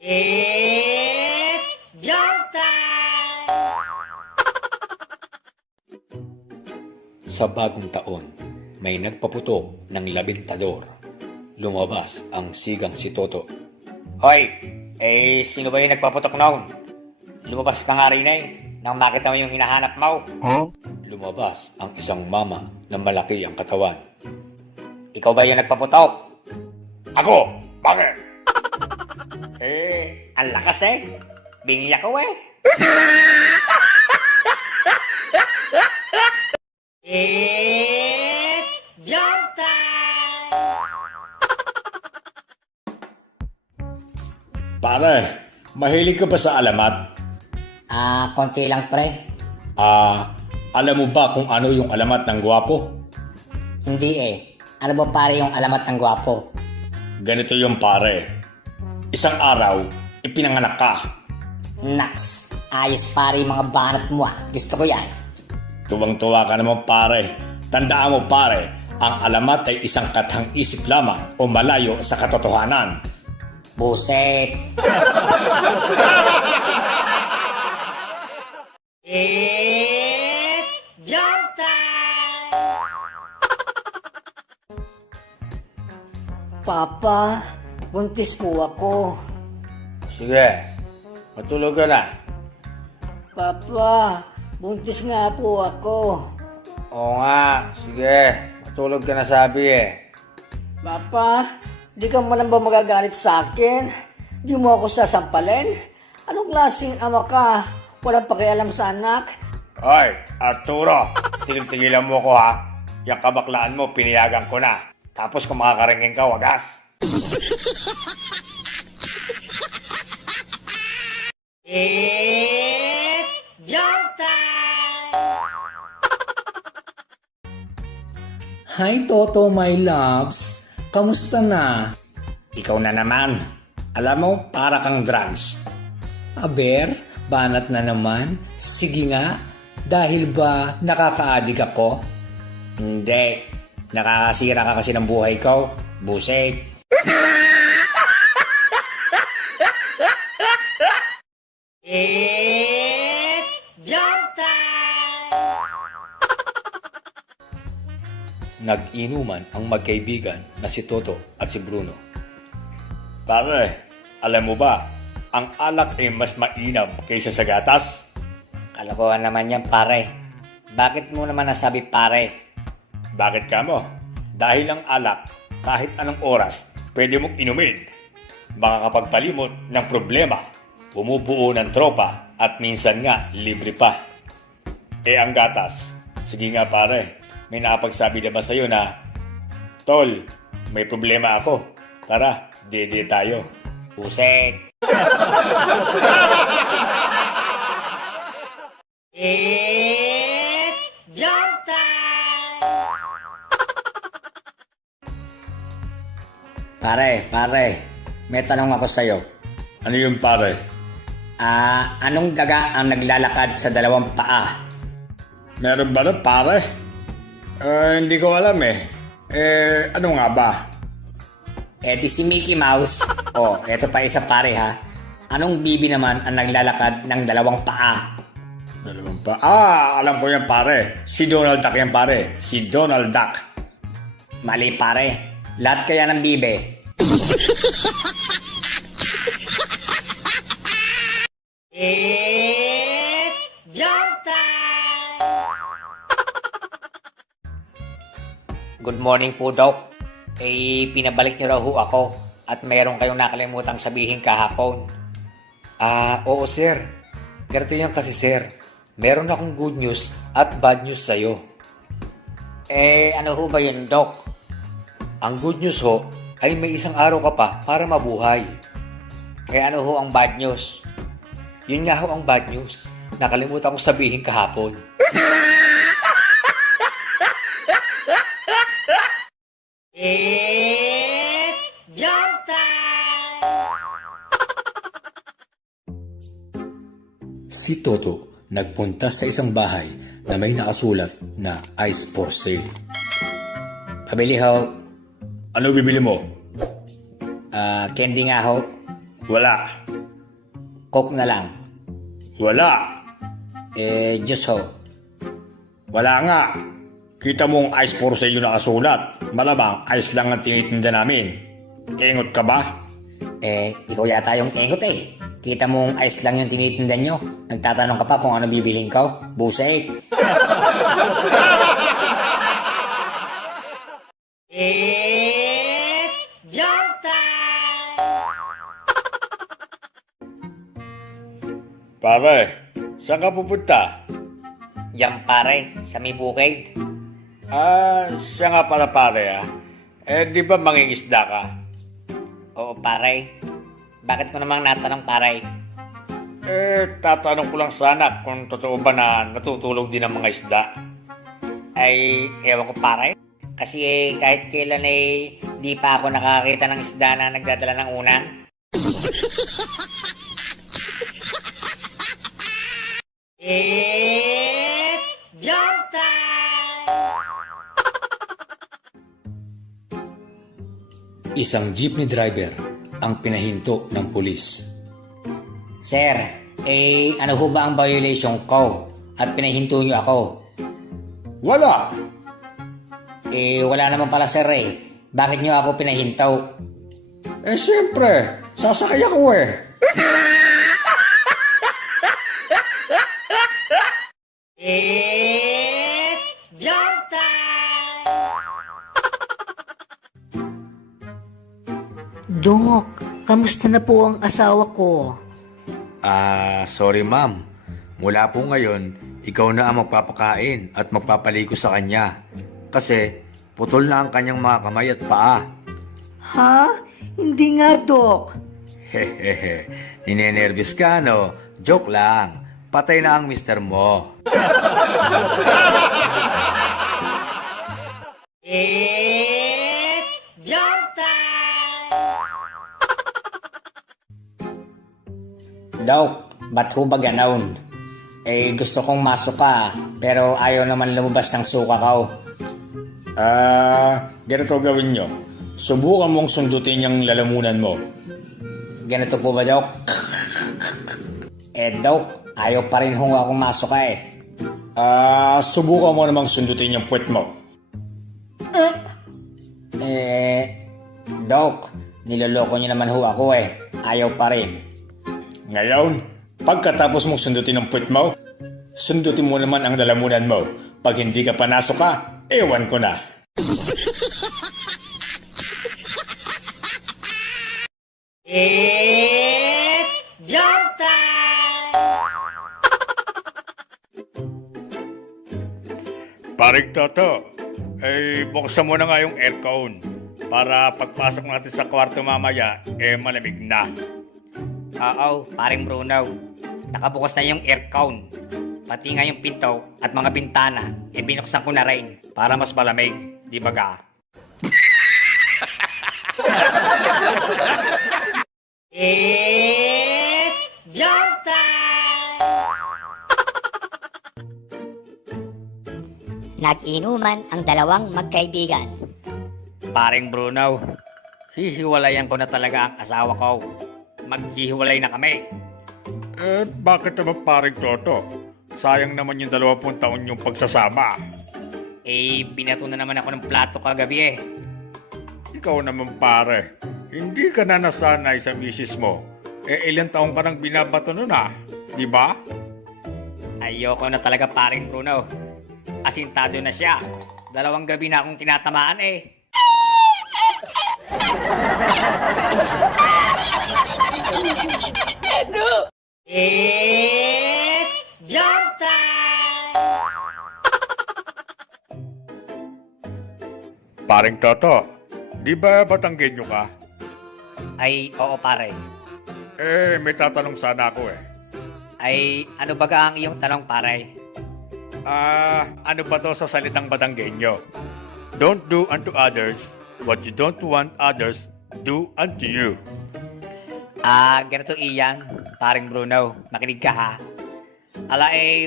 It's joke time! Sa bagong taon, may nagpaputok ng labintador. Lumabas ang sigang si Toto. Hoy, sino ba yung nagpaputok noon? Lumabas ka nga rin nang makita mo yung hinahanap mo. Lumabas ang isang mama na malaki ang katawan. Ikaw ba yung nagpaputok? Ako! Bakit? Ang lakas Bingi ako It's joke time! Pare, mahilig ka ba sa alamat? Konti lang pre. Alam mo ba kung ano yung alamat ng gwapo? Hindi Ano ba pare yung alamat ng gwapo? Ganito yung pare. isang araw, ipinanganak ka. Naks, ayos pare yung mga banat mo ah. Gusto ko yan. Tuwang-tuwa ka naman pare. Tandaan mo pare, ang alamat ay isang katang isip lamang o malayo sa katotohanan. Buset. It's joke time! Papa, buntis po ako. Sige, matulog ka na. Papa, buntis nga po ako. Oo nga, sige. Matulog ka na sabi eh. Papa, di ka man lang ba magagalit sa akin? Di mo ako sasampalin? Anong klaseng ama ka? Walang pakialam sa anak? Hoy, Arturo, tigil-tigilan mo ko ha. Yung kabaklaan mo, piniyagan ko na. Tapos kung makakaringin ka, wagas. It's joke time! Hi Toto, my loves. Kamusta na? Ikaw na naman. Alam mo, para kang drugs. Aber, banat na naman. Sige nga, dahil ba nakaka-addict ako? Hindi. Nakakasira ka kasi ng buhay ko. Buset. It's joke time! Nag-inuman ang magkaibigan na si Toto at si Bruno. Pare, alam mo ba, ang alak ay mas mainam kaysa sa gatas? Kalokohan naman yan pare. Bakit mo naman nasabi pare? Bakit ka mo? Dahil ang alak, kahit anong oras, pwede mong inumin. Makakapagpalimot ng problema, bumubuo ng tropa, at minsan nga, libre pa. Eh ang gatas, sige nga pare, may nakapagsabi na ba sa'yo na, Tol, may problema ako. Tara, dede tayo. Buset. It's joke time! Pare, may tanong ako sa'yo. Ano yun pare? Anong daga ang naglalakad sa dalawang paa? Meron ba na pare? Hindi ko alam eh. Ano nga ba? Di si Mickey Mouse. Oh, eto pa isa pare ha. Anong bibi naman ang naglalakad ng dalawang paa? Dalawang pa. Alam ko yan pare. Si Donald Duck yan pare. Si Donald Duck. Mali pare. Lahat kaya ng bibe. It's joke time! Good morning po, Doc. Pinabalik niyo raw ho ako at mayroon kayong nakalimutang sabihin kahapon. Oo sir. Ganito yan kasi sir. Meron akong good news at bad news sa'yo. Ano ho ba yun, Doc? Ang good news ho ay may isang araw ka pa para mabuhay. Ano ho ang bad news? Yun nga ho ang bad news. Nakalimutan ko sabihin kahapon. It's joke time! Si Toto nagpunta sa isang bahay na may nakasulat na ice for sale. Pabili ho. Ano bibili mo? Candy nga ho. Wala. Coke na lang. Wala. Juice ho. Wala nga. Kita mong ice for sale yung nakasulat. Malamang ice lang ang tinitinda namin. Engot ka ba? Ikaw yata yung engot eh. Kita mong ice lang yung tinitinda nyo. Nagtatanong ka pa kung ano bibilhin ko. Buset. It's joke time! Pare, saan ka pupunta? Yan pare, sa may bukid. Siya nga pala pare di ba mangingisda ka? Oo pare. Bakit mo namang natanong pare? Tatanong ko lang sana kung totoo ba na natutulog din ang mga isda. Ewan ko pare. Kasi kahit kailan di pa ako nakakita ng isda na nagdadala ng unan. It's joke time! Isang jeepney driver ang pinahinto ng pulis. Sir, ano ho ba ang violation ko? At pinahinto niyo ako? Wala! Wala naman pala sir Bakit niyo ako pinahinto? Siyempre, sasakay ako eh. It's joke time! Dok, kamusta na po ang asawa ko? Sorry ma'am. Mula po ngayon, ikaw na ang magpapakain at magpapaligo sa kanya. Kasi putol na ang kanyang mga kamay at paa. Ha? Hindi nga, Dok. Hehehe, ninenervyos ka no? Joke lang. Patay na ang mister mo. It's joke time! Dok, ba't ho ba ganaon? Gusto kong masok ka, pero ayaw naman lumabas ng suka ko. Ganito gawin nyo. Subukan mong sundutin yung lalamunan mo. Ganito po ba, Dok? Dok, ayaw pa rin ho akong masok ka Subukan mo namang sundutin yung puwet mo. Dok, niloloko niyo naman ho ako Ayaw pa rin. Ngayon, pagkatapos mong sundutin ang puwet mo, sundutin mo naman ang lalamunan mo. Pag hindi ka panasok ka, ewan ko na. It's joke time! Paring Toto, buksan mo na nga yung aircon para pagpasok natin sa kwarto mamaya, malamig na. Oo, paring Bruno. Nakabukas na yung aircon. Pati nga yung pinto at mga bintana, binuksan ko na rin para mas malamig. Di ba ga? It's joke time! Nag-inuman ang dalawang magkaibigan. Paring Bruno, hihiwalayan ko na talaga ang asawa ko. Maghihiwalay na kami. Bakit naman paring Toto? Sayang naman yung 20 taon yung pagsasama. Binato na naman ako ng plato kagabi Ikaw naman pare, hindi ka na nasanay sa misis mo. Ilang taong ka nang binabato nun di ba? Ayoko na talaga paring Bruno. Asintado na siya. 2 gabi na akong tinatamaan It's joke time! Paring Toto, di ba Batanggenyo ka? Oo pare. May tatanong sana ako Ano ba ang iyong tanong pare? Ano ba to sa salitang Batanggenyo? Don't do unto others what you don't want others do unto you. Ganito iyan, paring Bruno. Makinig ka ha.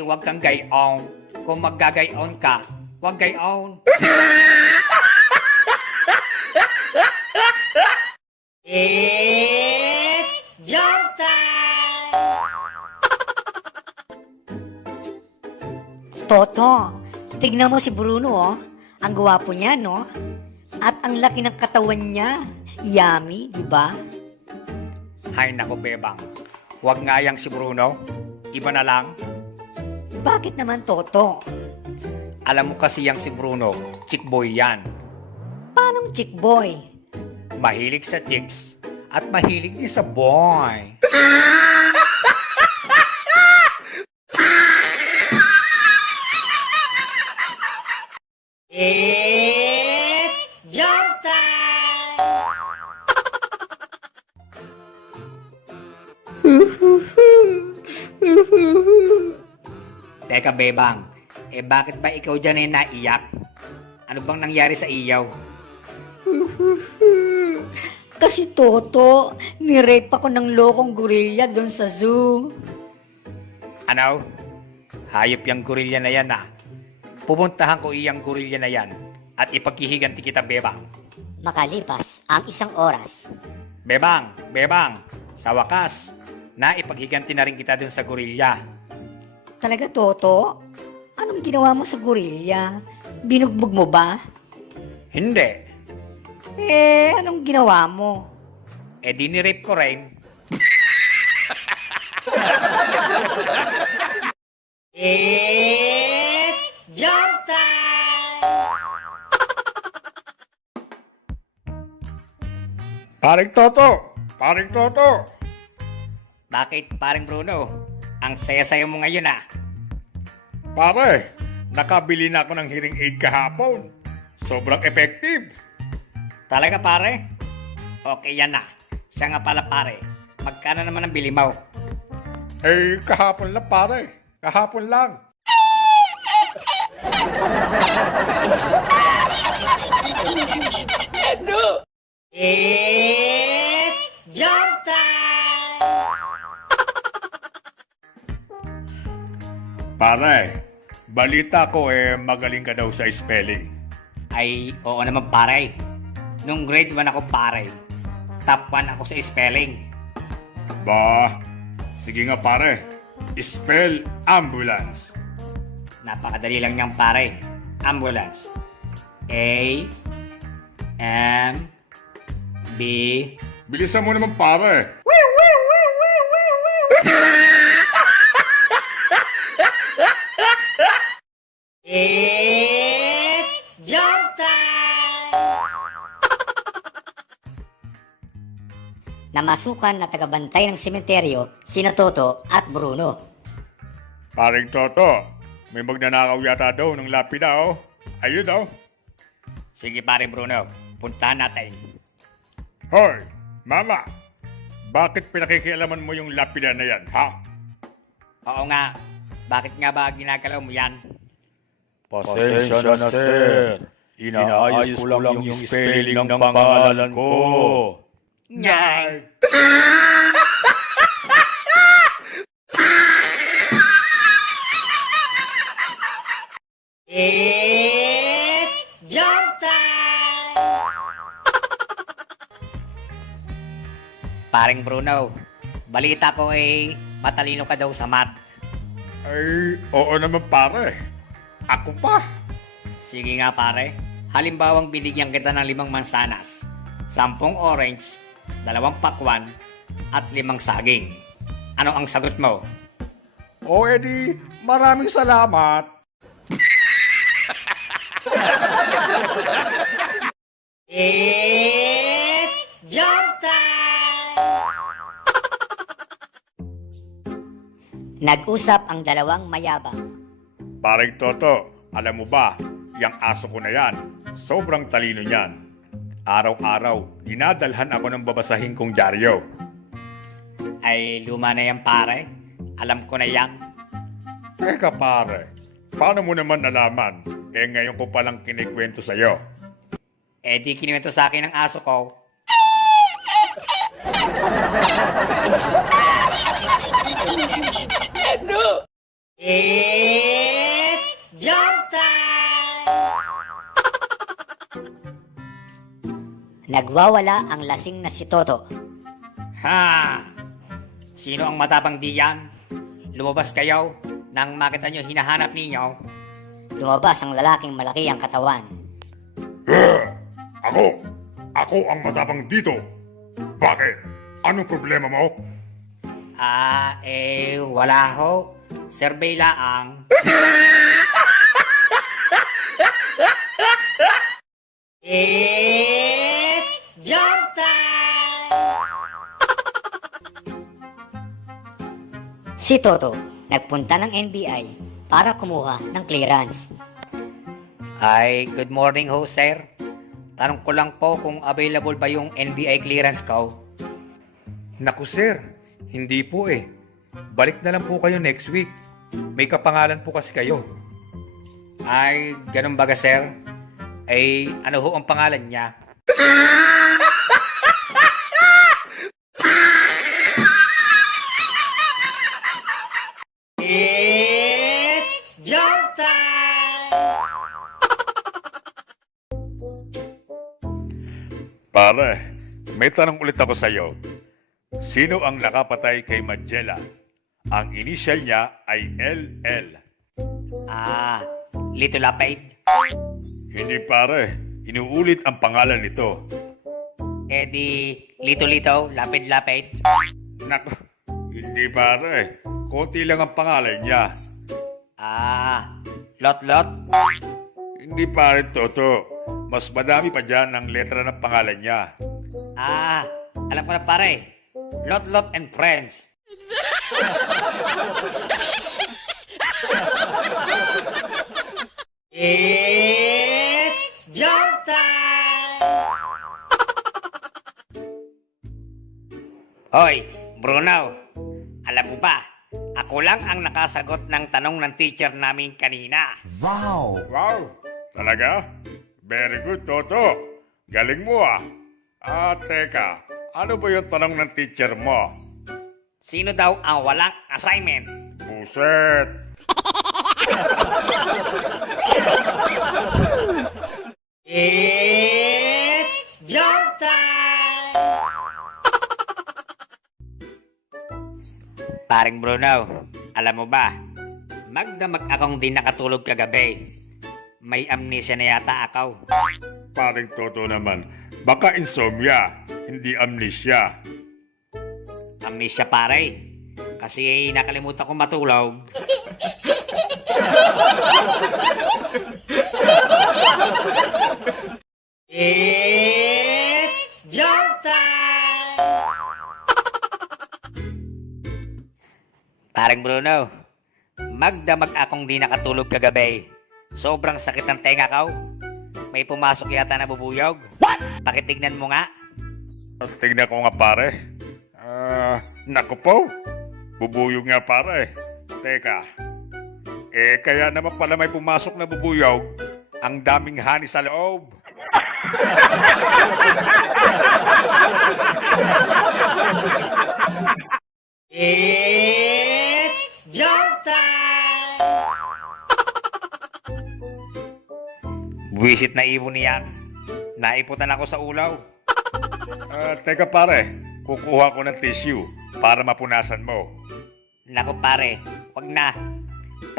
Wag kang gayon. Kung maggagayon ka, wag gayon. It's joke time! Toto, tignan mo si Bruno, Ang gwapo niya, no? At ang laki ng katawan niya. Yummy, di ba? Hay nako, Bebang. Huwag nga yang si Bruno. Iba na lang. Bakit naman, Toto? Alam mo kasi yang si Bruno, chick boy yan. Paanong chick boy? Mahilig sa chicks at mahilig din sa boy. It's jump time! Teka, Bebang. Bakit ba ikaw dyan ay naiyak? Ano bang nangyari sa iyaw? Kasi Toto, nirape ako ng lokong gorilla doon sa zoo. Ano? Hayop yung gorilla na yan ah. Pupuntahan ko iyang gorilla na yan at ipaghihiganti kita, Bebang. Makalipas ang isang oras. Bebang, Bebang, sa wakas, naipaghiganti na rin kita dun sa gorilla. Talaga, Toto? Anong ginawa mo sa gorilla? Binugbog mo ba? Hindi. Anong ginawa mo? Dinirape ko rin. It's joke time! Paring Toto! Paring Toto! Bakit, paring Bruno? Ang saya-saya mo ngayon ah. Pare, nakabili na ako ng hearing aid kahapon. Sobrang effective. Talaga pare? Okay yan na. Siya nga pala pare. Magkano naman ang bili mo? Kahapon lang pare. Kahapon lang. It's joke time! Pare, balita ko magaling ka daw sa spelling. Ay, oo naman pare. Nung grade 1 ako pare. Top 1 ako sa spelling. Ba, sige nga pare. Spell ambulance. Napakadali lang niyang pare. Ambulance. A M B. Bilisan mo naman pare. It's joke time! Namasukan na tagabantay ng sementeryo sina Toto at Bruno. Paring Toto, may magnanakaw yata daw ng lapida oh. Ayun oh. Sige pare Bruno. Puntahan natin. Hoy, mama. Bakit pinakikialaman mo yung lapida na yan, ha? Oo nga. Bakit nga ba ginagalaw mo yan? Pasensya na, sir. Inaayos ko lang yung spelling ng pangalan ko. Nyay! It's joke time! Paring Bruno, balita ko matalino ka daw sa math. Oo naman pare. Ako pa. Sige nga pare, halimbawang binigyan kita ng 5 mansanas, 10 orange, 2 pakwan, at 5 saging. Ano ang sagot mo? O edi, maraming salamat. It's joke time! Nag-usap ang dalawang mayabang. Paring Toto, alam mo ba, yung aso ko na yan, sobrang talino niyan. Araw-araw, dinadalhan ako ng babasahin kong dyaryo. Ay luma na yan pare, alam ko na yan. Teka pare, paano mo naman nalaman? Ngayon ko palang kinikwento sa'yo. Di kiniwento sa akin ng aso ko. It's joke time! Nagwawala ang lasing na si Toto. Ha! Sino ang matapang diyan? Lumabas kayo nang makita nyo hinahanap ninyo. Lumabas ang lalaking malaki ang katawan. Ako! Ako ang matapang dito! Bakit? Anong problema mo? Wala ho. Survey laang. It's joke time! Si Toto nagpunta ng NBI para kumuha ng clearance. Good morning ho, sir. Tanong ko lang po kung available ba yung NBI clearance ko. Naku sir, hindi po Balik na lang po kayo next week. May kapangalan po kasi kayo. Ganun baga, sir? Ano ho ang pangalan niya? Pare, may tanong ulit ako sa'yo. Sino ang nakapatay kay Magellan? Ang initial niya ay LL. Lito Lapid. Hindi pare, inuulit ang pangalan nito. Di Lito Lapid. Naku, hindi pare. Konti lang ang pangalan niya. Lot. Hindi pare, Toto. Mas madami pa dyan ang letra ng pangalan niya. Alam ko na pare. Lot and Friends. It's jump time! Hoy, Bruno. Alam mo ba, ako lang ang nakasagot ng tanong ng teacher namin kanina. Wow! Talaga? Very good, Toto. Galing mo ah. Teka. Ano ba yung tanong ng teacher mo? Sino daw ang walang assignment? Buset! It's jump time! Paring Bruno, alam mo ba, magdamag akong di nakatulog kagabi. May amnesia na yata ako. Paring Toto naman. Baka insomnia, hindi amnesia. Amnesia pare. Kasi nakalimutan ko matulog. It's jump time! Paring Bruno, magdamag akong di nakatulog kagabi. Sobrang sakit ng tenga ko. May pumasok yata na bubuyog. What? Pakitignan mo nga. Tignan ko nga pare. Naku po. Bubuyog nga pare. Teka. Kaya naman pala may pumasok na bubuyog. Ang daming hani sa loob. It's jump time! Buwisit na ibon niyan. Naiputan ako sa ulaw. Teka pare. Kukuha ko ng tissue para mapunasan mo. Naku pare, wag na.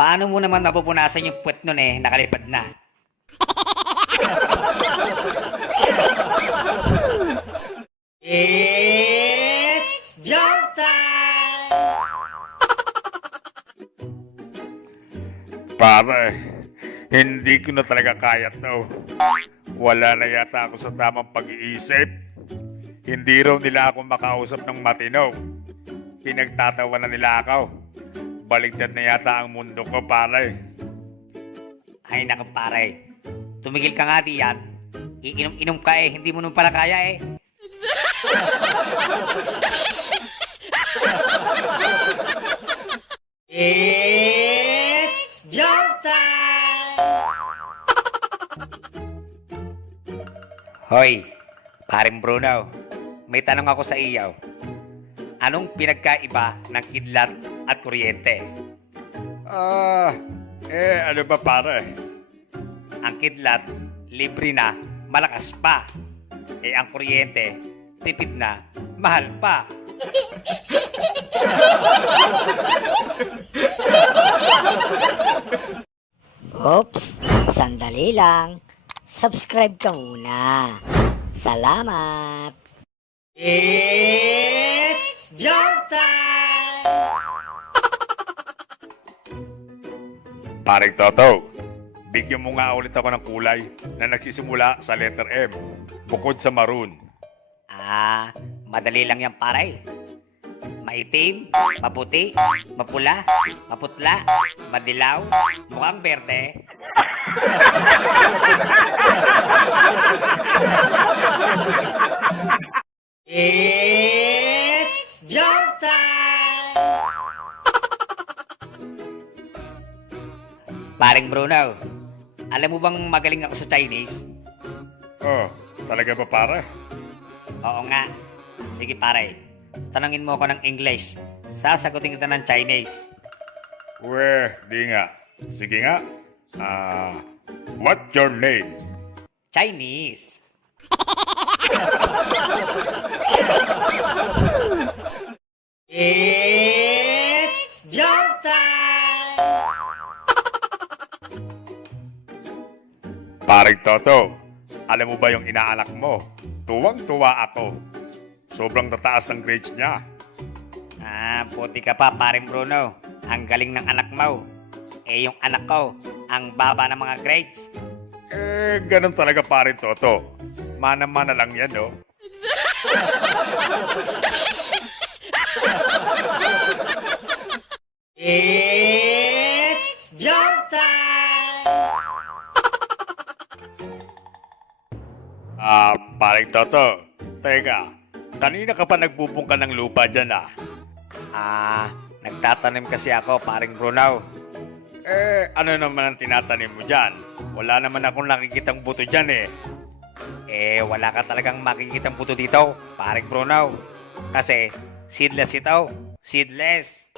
Paano mo naman mapupunasan yung puwet nun nakalipad na? It's jump time! Pare, hindi ko na talaga kaya to. Wala na yata ako sa tamang pag-iisip. Hindi raw nila ako makausap ng matino. Pinagtatawa na nila ako. Baligtad na yata ang mundo ko, pare. Ay naku pare, tumigil ka nga diyan. Iinom-inom ka hindi mo nung pala kaya It's jump time! Hoy, paring Bruno, may tanong ako sa iyo. Anong pinagkaiba ng kidlat at kuryente? Ano ba pare? Ang kidlat, libre na, malakas pa. Ang kuryente, tipid na, mahal pa. Oops, sandali lang. Subscribe ka muna. Salamat. It's jump time! Paring Toto, bigyan mo nga ulit ako ng kulay na nagsisimula sa letter M, bukod sa maroon. Madali lang yan pare. Maitim, maputi, mapula, maputla, madilaw, mukhang berde. It's jump time! Paring Bruno, alam mo bang magaling ako sa Chinese? Talaga ba pare? Oo nga. Sige pare, tanungin mo ako ng English. Sasagutin kita ng Chinese. Di nga. Sige nga. What's your name? Chinese. It's joke time! Paring Toto, alam mo ba yung inaanak mo? Tuwang-tuwa ako. Sobrang tataas ng grades niya. Puti ka pa, paring Bruno. Ang galing ng anak mo. Eh, yung anak ko, ang baba ng mga grades. Ganun talaga paring Toto. Mana-mana lang yan, no? It's joke time! Paring Toto. Teka, kanina ka pa nagbubungka ng lupa dyan, Nagtatanim kasi ako, paring Bruno. Ano naman ang tinatanim mo dyan? Wala naman akong nakikitang buto dyan, Wala ka talagang makikitang buto dito, paring Bruno. Kasi, seedless ito. Seedless.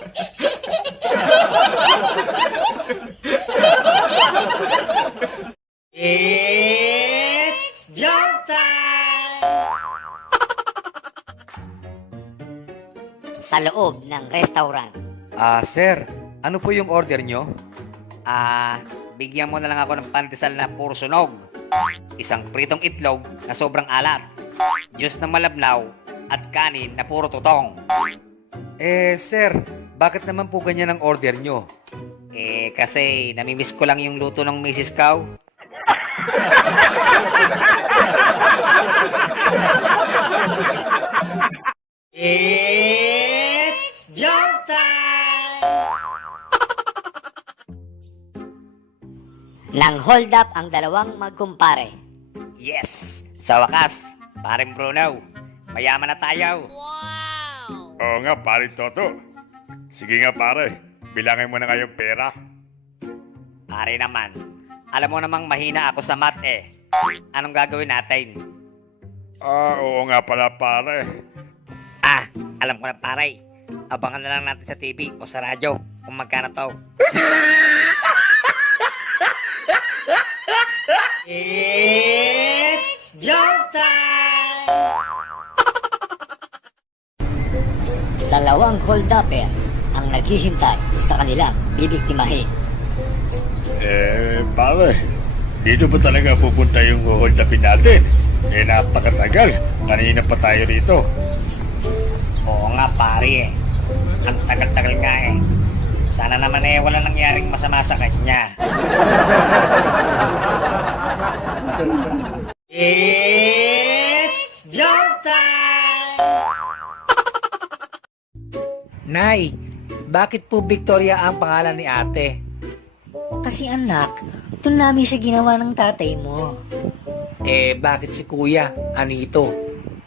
It's joke time! Sa loob ng restaurant. Sir, ano po yung order nyo? Bigyan mo na lang ako ng pandesal na puro sunog. Isang pritong itlog na sobrang alat. Juice na malabnaw at kanin na puro tutong. Sir, bakit naman po ganyan ang order nyo? Kasi namimiss ko lang yung luto ng Mrs. Cow. It's joke time! Nang hold up ang dalawang magkumpare. Yes! Sa wakas, paring Bruno, mayaman na tayo. Oo nga, paring Toto. Sige nga, pare. Bilangin mo na nga yung pera. Pare naman, alam mo namang mahina ako sa math Anong gagawin natin? Oo nga pala, pare. Alam ko na pare. Abangan na lang natin sa TV o sa radyo kung magkano to. It's joke time! Dalawang hold-upper ang naghihintay sa kanilang bibiktimahin. Pare. Dito ba talaga pupunta yung hold upin natin? Napakatagal. Kanina pa tayo rito. Oo nga pare Ang tagal-tagal nga Sana naman wala nangyaring masama sa kanya. It's joke time! Nay, bakit po Victoria ang pangalan ni ate? Kasi anak, doon namin siya ginawa ng tatay mo. Bakit si kuya? Anito?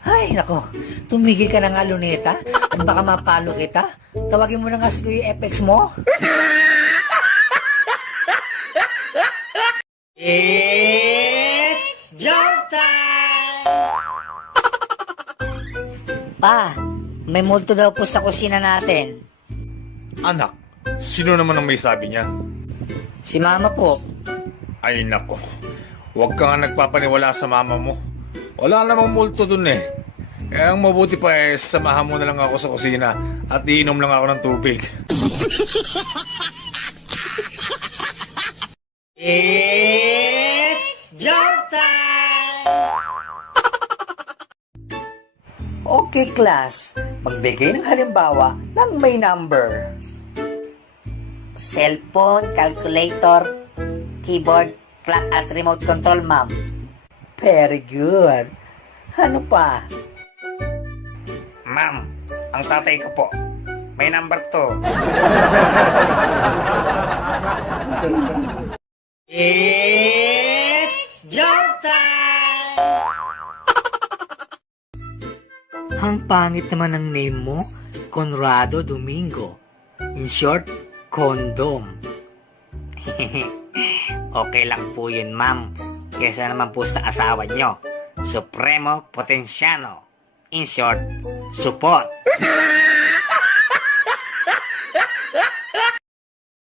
Ay, nako. Tumigil ka na nga, Luneta. At baka mapalo kita. Tawagin mo na nga si Kuya FX mo. It's joke time! Pa, may multo daw po sa kusina natin. Anak, sino naman ang may sabi niya? Si mama po. Ay nako, huwag ka nga nagpapaniwala sa mama mo. Wala namang multo dun ang mabuti pa samahan mo na lang ako sa kusina at iinom lang ako ng tubig. It's joke time! Okay, class. Magbigay ng halimbawa ng may number. Cellphone, calculator, keyboard, clock at remote control, ma'am. Very good. Ano pa? Ma'am, ang tatay ko po. May number 2. It's joke time! Ang pangit naman ng name mo, Conrado Domingo. In short, Condom. Okay lang po yun, ma'am. Kesa naman po sa asawa nyo. Supremo Potenciano. In short, support.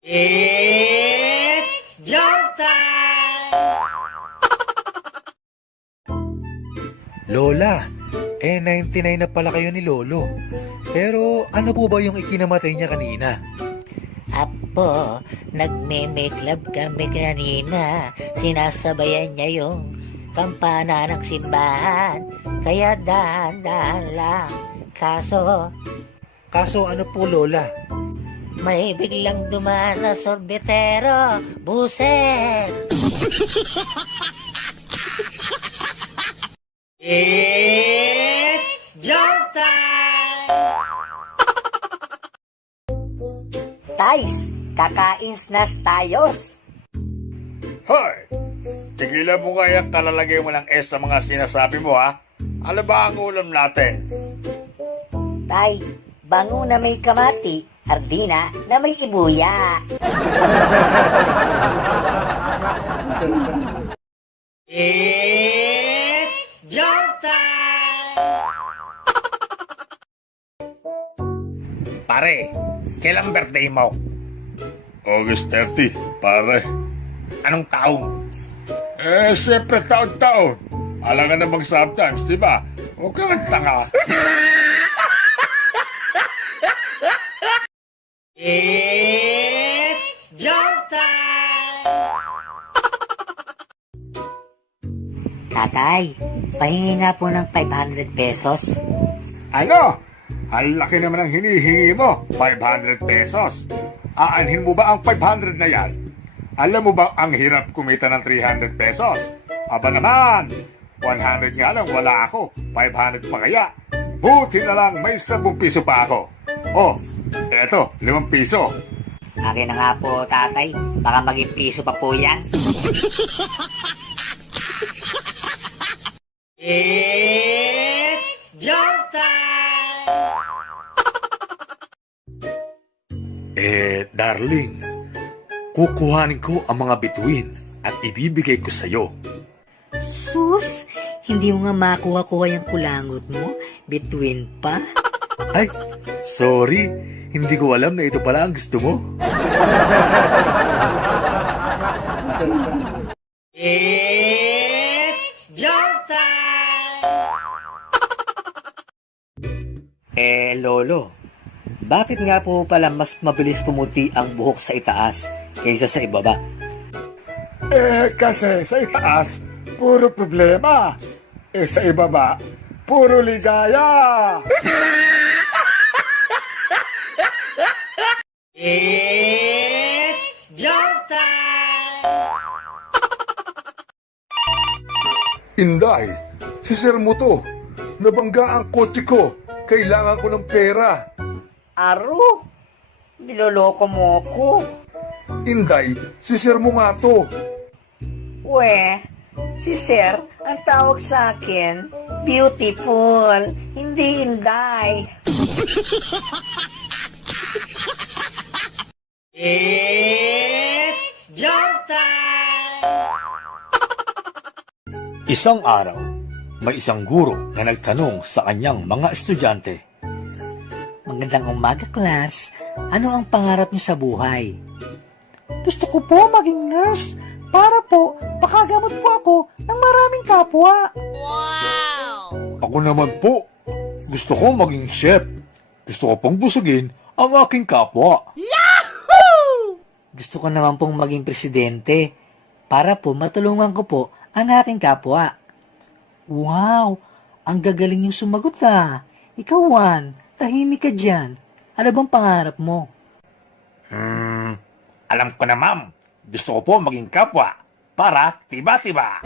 It's joke time! Lola, 99 na pala kayo ni Lolo. Pero ano po ba yung ikinamatay niya kanina? Apo, nagme-make love kami kanina. Sinasabayan niya yung kampana ng simbahan. Kaya dahan-dahan lang. Kaso ano po, Lola? May biglang dumaan na sorbetero. Buset! It's joke time! Tais, kakains nas tayos. Hoy! Tigilan mo kaya kalalagay mo ng S sa mga sinasabi mo, ha? Ano ba ang ulam natin? Tay, bango na may kamati, hardina na may ibuya. It's joke time! Pare, kailang birthday mo? August 30, pare. Anong taon? Siyempre taon-taon. Alangan namang sometimes, di ba? Huwag kang tanga. It's joke time! Tatay, pahingi nga po ng 500 pesos. Ano? Ang laki naman ang hinihingi mo, 500 pesos. Aanhin mo ba ang 500 na yan? Alam mo ba ang hirap kumita ng 300 pesos? Aba naman, 100 nga lang wala ako, 500 pa kaya. Buti na lang may 10 piso pa ako. Oh, eto, 5 piso. Akin na nga po, tatay. Baka maging piso pa po yan. It's joke time! Darling, kukuhanin ko ang mga bituin at ibibigay ko sa'yo. Sus, hindi mo nga makuha-kuha yung kulangot mo? Between pa? Ay, sorry, hindi ko alam na ito pala ang gusto mo. It's joke time! Lolo, bakit nga po pala mas mabilis pumuti ang buhok sa itaas kaysa sa ibaba? Kasi sa itaas, puro problema. Sa ibaba, puro ligaya. It's joke time! Inday, si Sir mo to. Nabangga ang kotse ko. Kailangan ko ng pera. Aro, niloloko mo ko. Inday, si Sir mo nga to. We, si Sir, ang tawag sa akin, beautiful, hindi Inday. It's joke time! Isang araw, may isang guro na nagtanong sa kanyang mga estudyante. Magandang umaga, class. Ano ang pangarap niyo sa buhay? Gusto ko po maging nurse para po makagamot po ako ng maraming kapwa. Ako naman po, gusto ko maging chef. Gusto ko pong busugin ang aking kapwa. Gusto ko naman pong maging presidente para po matulungan ko po ang aking kapwa. Wow, ang gagaling yung sumagot ka. Ikaw, Juan, tahimik ka dyan. Ano bang pangarap mo? Alam ko na, ma'am. Gusto ko po maging kapwa para tiba-tiba.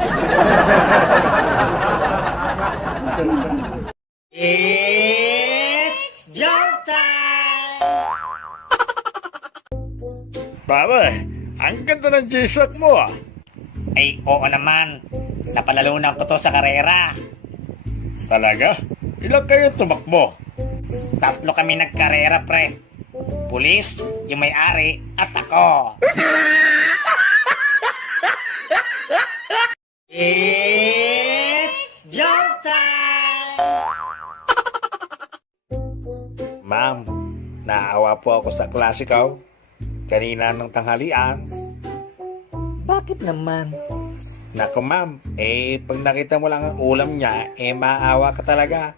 It's joke time! Pare, ang ganda ng G-Shock mo ah. Ay, oo naman. Napalalunan ko to sa karera. Talaga? Ilang kayo tumakbo? 3 kami nagkarera, pre. Pulis, yung may-ari, at ako. It's joke time! Ma'am, naawa po ako sa klase ko. Kanina nung tanghalian. Bakit naman? Naku ma'am, pag nakita mo lang ang ulam niya, maawa ka talaga.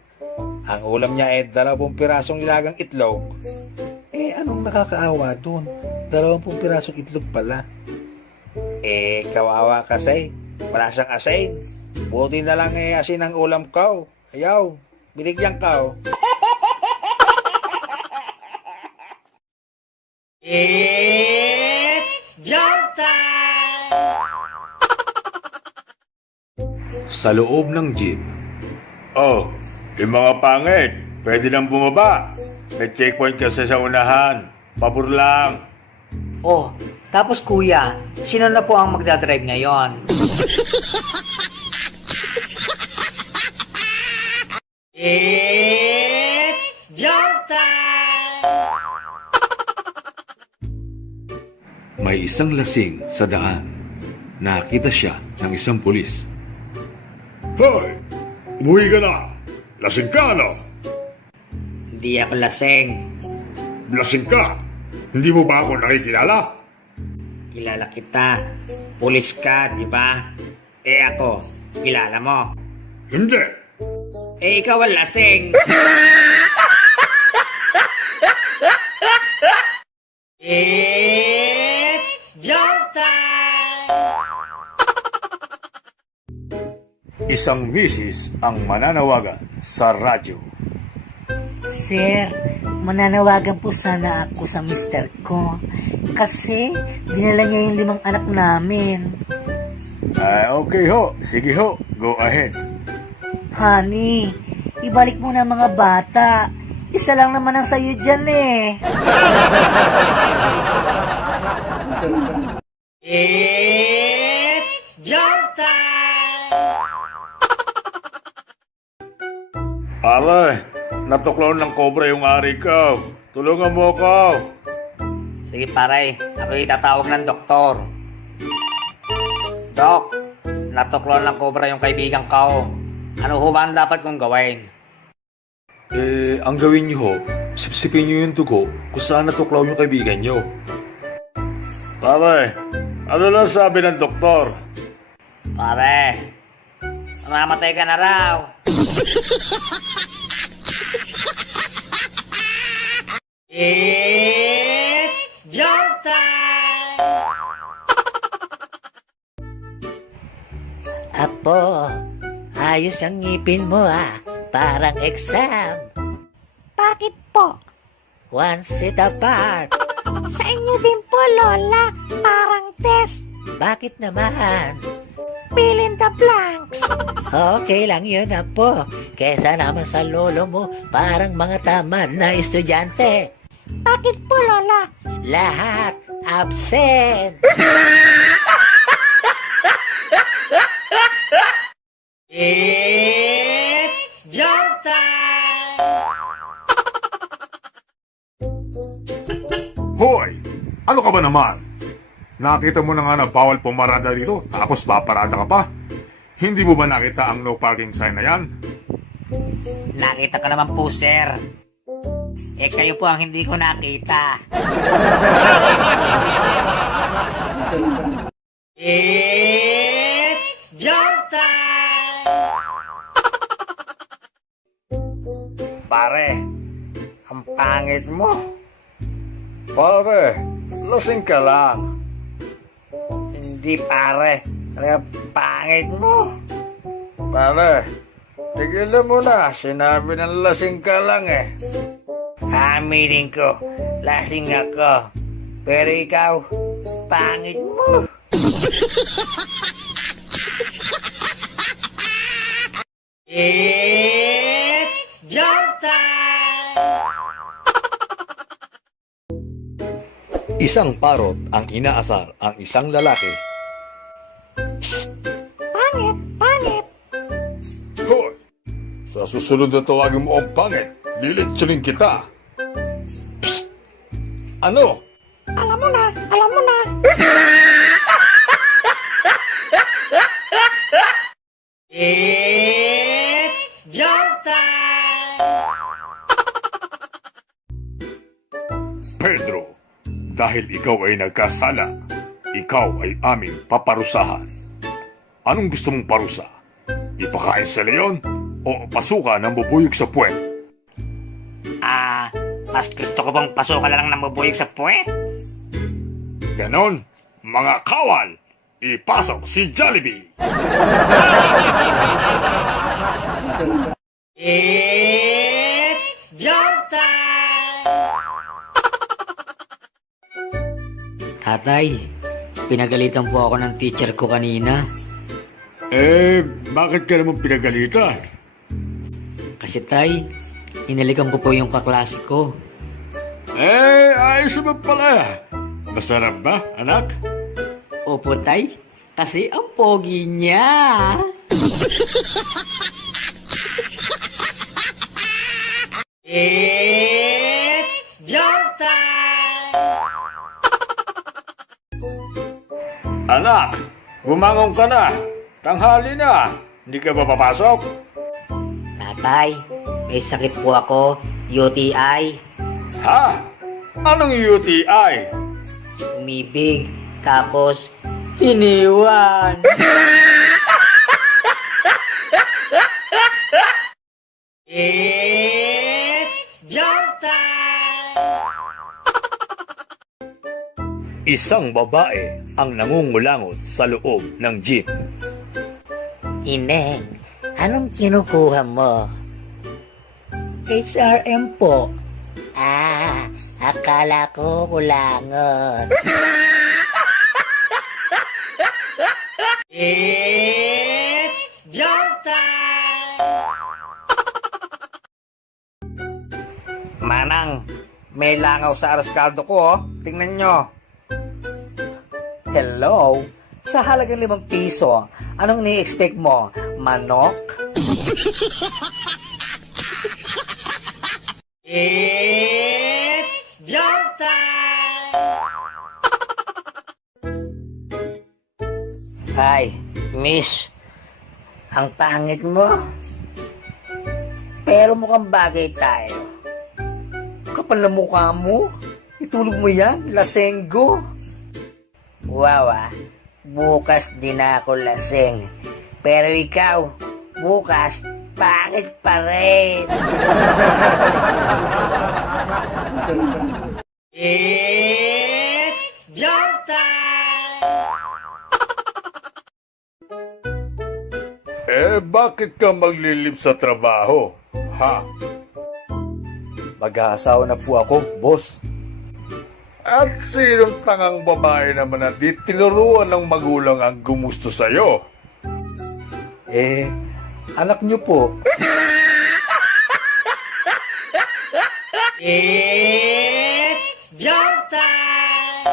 Ang ulam niya 20 pirasong nilagang itlog. Anong nakakaawa doon? 20 pirasong itlog pala. Kawawa kasi. Wala siyang asin. Buti na lang asin ang ulam ko. Ayaw, binigyan ko. It's joke time! Sa loob ng jeep. Oh, yung mga pangit, pwede nang bumaba. May checkpoint kasi sa unahan. Pabor lang. Oh, tapos kuya, sino na po ang magdadrive ngayon? It's joke time! May isang lasing sa daan. Nakita siya ng isang pulis. Hoy! Umuwi ka na! Lasing ka, no? Hindi ako lasing. Lasing ka? Hindi mo ba ako nakikilala? Kilala kita. Pulis ka, di ba? Ako, kilala mo. Hindi. Ikaw ang lasing. It's joke time! Isang misis ang mananawagan sa radyo. Sir, mananawagan po sana ako sa mister ko. Kasi dinala niya yung 5 anak namin. Okay ho. Sige ho. Go ahead. Honey, ibalik mo na mga bata. Isa lang naman ang sayo dyan eh. It's joke time! Aray, natuklaw ng kobra yung ari ko. Tulungan mo ako. Sige pare, ako itatawag ng doktor. Dok, natuklaw ng cobra yung kaibigan ko. Ano ho ba ang dapat kong gawin? Ang gawin niyo ho, sipsipin niyo yung dugo kung saan natuklaw yung kaibigan niyo. Pare, ano lang sabi ng doktor? Pare, mamamatay ka na raw. It's joke time! Apo, ayos ang ngipin mo ah. Parang exam. Bakit po? One seat apart. Sa inyo din po, Lola. Parang test. Bakit naman? Fill in the blanks. Okay lang yun, Apo. Kesa naman sa lolo mo, parang mga tamad na estudyante. Bakit po, Lola? Lahat absent. It's joke time! Hoy! Ano ka ba naman? Nakita mo na nga na bawal pumarada dito, tapos paparada ka pa? Hindi mo ba nakita ang no parking sign na yan? Nakita ko naman po, sir. Kayo po ang hindi ko nakita. It's joke time! Pare, ang pangit mo. Pare, lasing ka lang. Hindi pare, kaya pangit mo. Pare, tigilan mo na. Sinabi ng lasing ka lang eh. Aminin ko, lasing ako. Pero ikaw, pangit mo. It's joke time! Isang parot ang inaasar ang isang lalaki. Pangit, pangit. Hoy! Sa susunod na tawagin mo ang pangit, lilitsunin kita! Psst! Ano? Alam mo na, alam mo na. It's joke time! Pedro, dahil ikaw ay nagkasala, ikaw ay aming paparusahan. Anong gusto mong parusa? Ipakain sa leon o pasukan ng bubuyog sa puwet? Mas gusto ko pong pasukan na lang ng bubuyog sa puwet. Ganon, mga kawal, ipasok si Jollibee! It's jump time! Tatay, pinagalitan po ako ng teacher ko kanina. Bakit ka naman pinagalitan? Kasi tay, hinalikan ko po yung kaklase ko. Ayos naman pala. Masarap ba, anak? Opo tay, kasi ang pogi niya. It's jump time! Anak, bumangon ka na. Tanghali na. Hindi ka ba papasok? Tatay, may sakit po ako, UTI. Ha? Anong UTI? Umibig, tapos iniwan. It's jump time! Isang babae ang nangungulangot sa loob ng jeep. Ineng, anong kinukuha mo? HRM po. Akala ko kulangot. It's jump time! Manang, may langaw sa aros kaldo ko, oh. Tingnan nyo. Hello? Sa halagang 5 piso, anong ni-expect mo? Manok? It's jump time! Ay, miss. Ang pangit mo. Pero mukhang bagay tayo. Kapal na mukha mo. Itulog mo yan, lasenggo. Wow, bukas din ako lasing. Pero ikaw, bukas, pangit pa rin. It's jump time! Bakit ka maglilip sa trabaho? Ha? Mag-aasawa na po ako, boss. At sinong tangang babae naman na di tinuruan ng magulang ang gumusto sa'yo? Anak niyo po. It's jump time!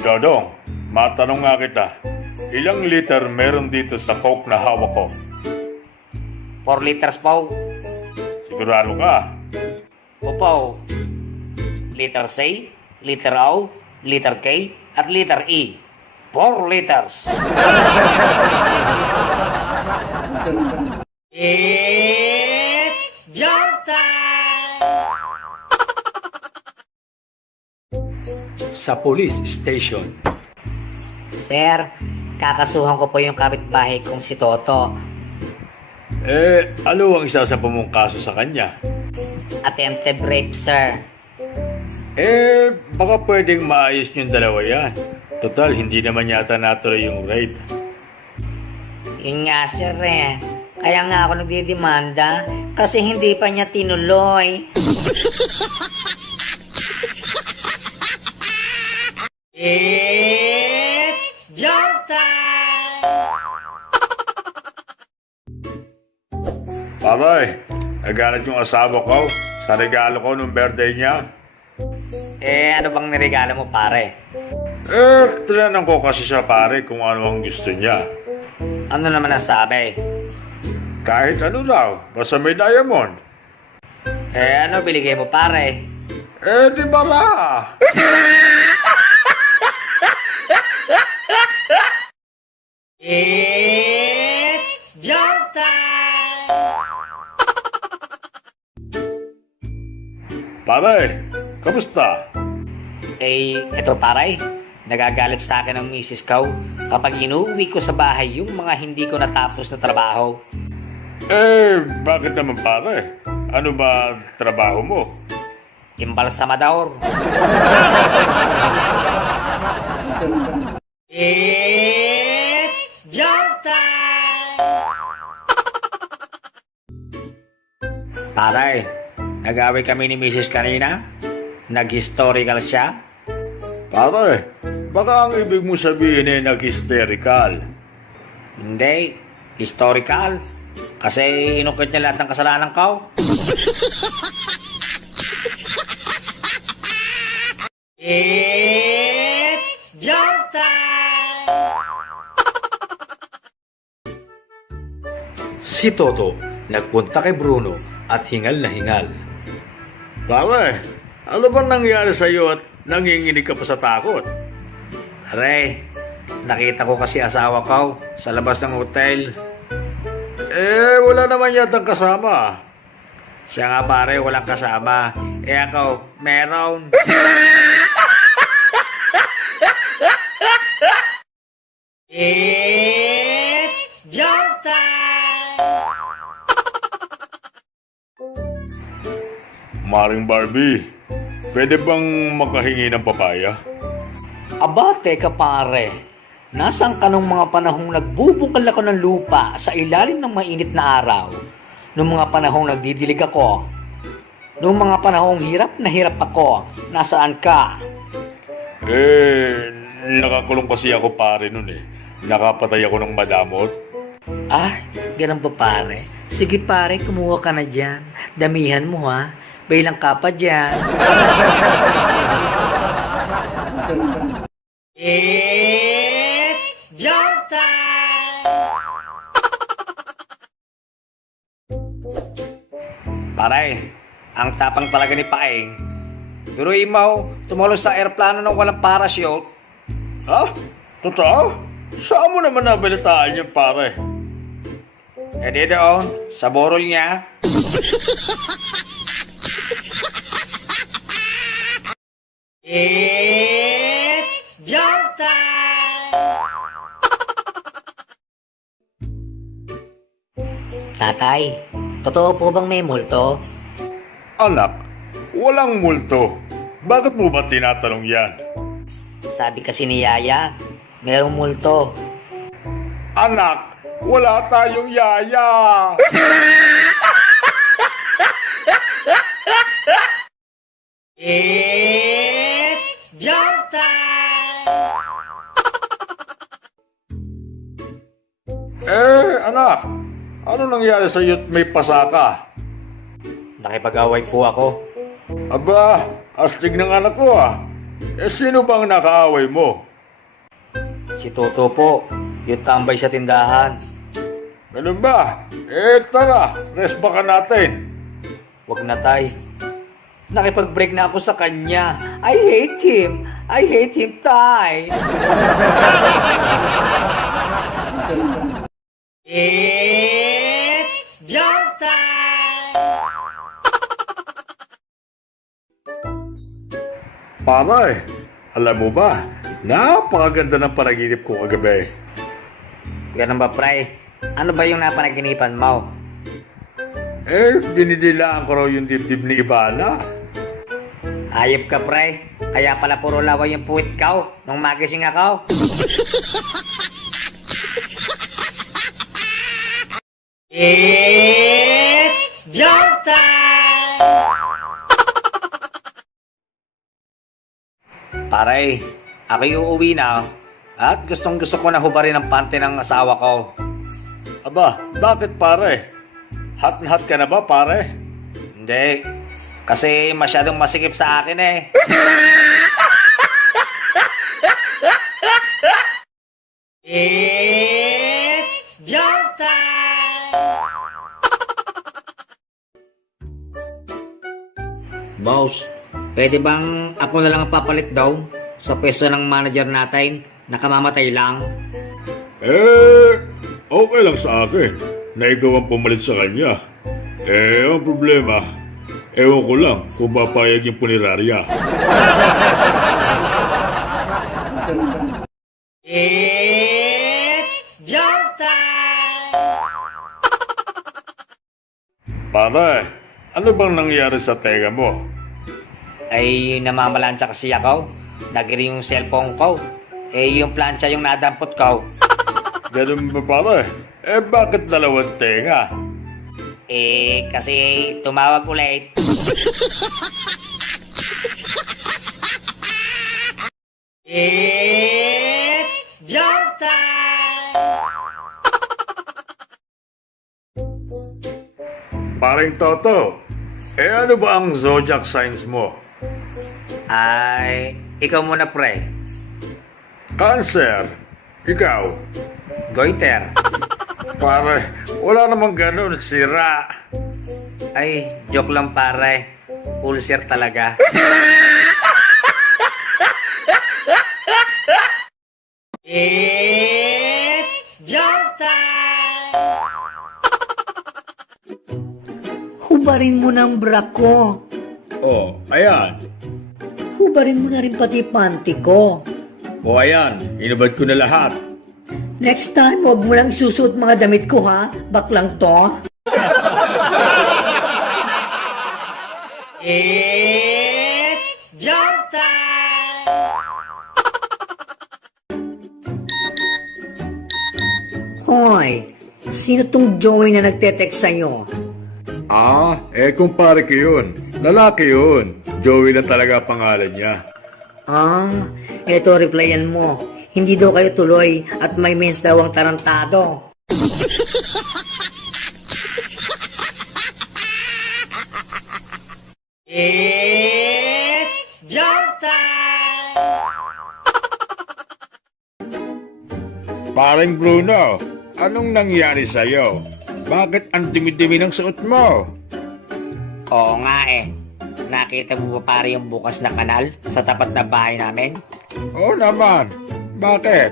Dodong, matanong nga kita. Ilang liter meron dito sa Coke na hawak ko? 4 liters po. Sigurado ka? Opo. Liter C, liter O, liter K, at liter E. 4 liters. It's jump time! Sa police station. Sir, kakasuhan ko po yung kapitbahay kong si Toto. Ano ang isa sa mong kaso sa kanya? Attempted rape, sir. Baka pwedeng maayos niyong dalawa yan. Total, hindi naman yata natuloy yung rape. Yun nga, sir eh. Kaya nga ako nagdidemanda kasi hindi pa niya tinuloy. It's jump time! Paray, nagalit yung asawa ko sa regalo ko nung birthday niya. Ano bang niregalo mo, pare? Tinanong ko kasi siya pare kung ano ang gusto niya. Ano naman ang sabi? Kahit ano daw, basta may diamond. Ano biligay mo, pare? Di bala. It's jump time! Pare, kamusta? Eto, pare. nagagalit sa akin ang misis ko kapag inuwi ko sa bahay yung mga hindi ko natapos na trabaho. Bakit naman pare? Ano ba trabaho mo? Imbalsamador. It's joke time! Pare, nag-away kami ni misis kanina? Nag-historical siya? Pare, baka ang ibig mo sabihin ay nag-hysterical. Hindi, historical. Kasi inukit niya lahat ng kasalanan ko. It's joke time! Si Toto nagpunta kay Bruno at hingal na hingal. Pare, ano bang nangyari sa iyo at nanginginig ka pa sa takot? Aray, nakita ko kasi asawa ko sa labas ng hotel. Wala naman yatang kasama. Siya nga pare, walang kasama. Ako, meron. It's joke time! Maring Barbie, pwede bang makahingi ng papaya? Aba, teka pare. Nasaan ka nung mga panahong nagbubukal ako ng lupa sa ilalim ng mainit na araw? Nung mga panahong nagdidilig ako? Nung mga panahong hirap na hirap ako, nasaan ka? Nakakulong kasi ako pare nun eh. Nakapatay ako ng madamot. Ah, ganun ba pare? Sige pare, kumuha ka na dyan. Damihan mo ha. Bailang ka pa dyan. It's joke time! Pare, ang tapang talaga ni Paeng. Turuin mo, tumulo sa aeroplano ng walang parachute. Ha? Totoo? Saan mo naman nabalitaan yun pare? Di doon, sa borol niya. It's joke time! Tatay, totoo po bang may multo? Anak, walang multo. Bakit mo ba tinatanong yan? Sabi kasi ni Yaya, merong multo. Anak, wala tayong yaya. It's joke time! Anak, ano nangyari sa iyo't may pasaka? Nakipag-away po ako. Aba, astig ng anak ko ah. Sino bang nakaaway mo? Si Toto po, yung tambay sa tindahan. Ganun ba? Tara, rest baka natin. Wag na tay. Nakipag-break na ako sa kanya. I hate him. I hate him, tay. It's joke time! Pare, alam mo ba, napakaganda ng panaginip ko kagabi. Ganun ba, pre? Ano ba yung napanaginipan mo? Dinidilaan ko raw yung dibdib ni Ivana. Ayop ka, pre. Kaya pala puro laway yung puwit ka nung magising ako. It's joke time! Pare, ako'y uuwi na at gustong gusto ko na hubarin ang pante ng asawa ko. Aba, bakit pare? Hot na hot ka na ba pare? Hindi, kasi masyadong masikip sa akin eh. It's joke time! Boss, pwede bang ako na lang ang papalit daw sa pwesto ng manager natin? Nakamamatay lang. Okay lang sa akin na ikaw ang pumalit sa kanya. Ang problema, ewan ko lang kung papayag yung punerarya. Pare, ano bang nangyari sa tenga mo? Ay, namamalansya kasi ako. Nagiri yung cellphone ko. Yung plancha yung nadampot ko. Ganun ba pare? Bakit dalawang tenga? Kasi tumawag ulit. It's joke time! Paring Toto, ano ba ang zodiac signs mo? Ay, ikaw muna pre. Cancer. Ikaw? Goiter. Pare, wala namang ganun, sira. Ay, joke lang pare. Ulcer talaga. It's joke time! Hubarin mo ng bra ko. Oh, ayan. Hubarin mo na rin pati panty ko. O ayan, inubad ko na lahat. Next time, huwag mo lang isusuot mga damit ko ha. Baklang to. It's joke time! Hoy, sino tong Joey na nagte-text sa'yo? Kumpare ko yun. Lalaki yun. Joey lang talaga pangalan niya. Eto replyan mo. Hindi daw kayo tuloy at may mens daw ang tarantado. It's joke time! Paring Bruno, anong nangyari sa'yo? Bakit ang dumi-dumi ng suot mo? Oo nga eh. Nakita mo ba pare yung bukas na kanal sa tapat na bahay namin? Oo naman. Bakit?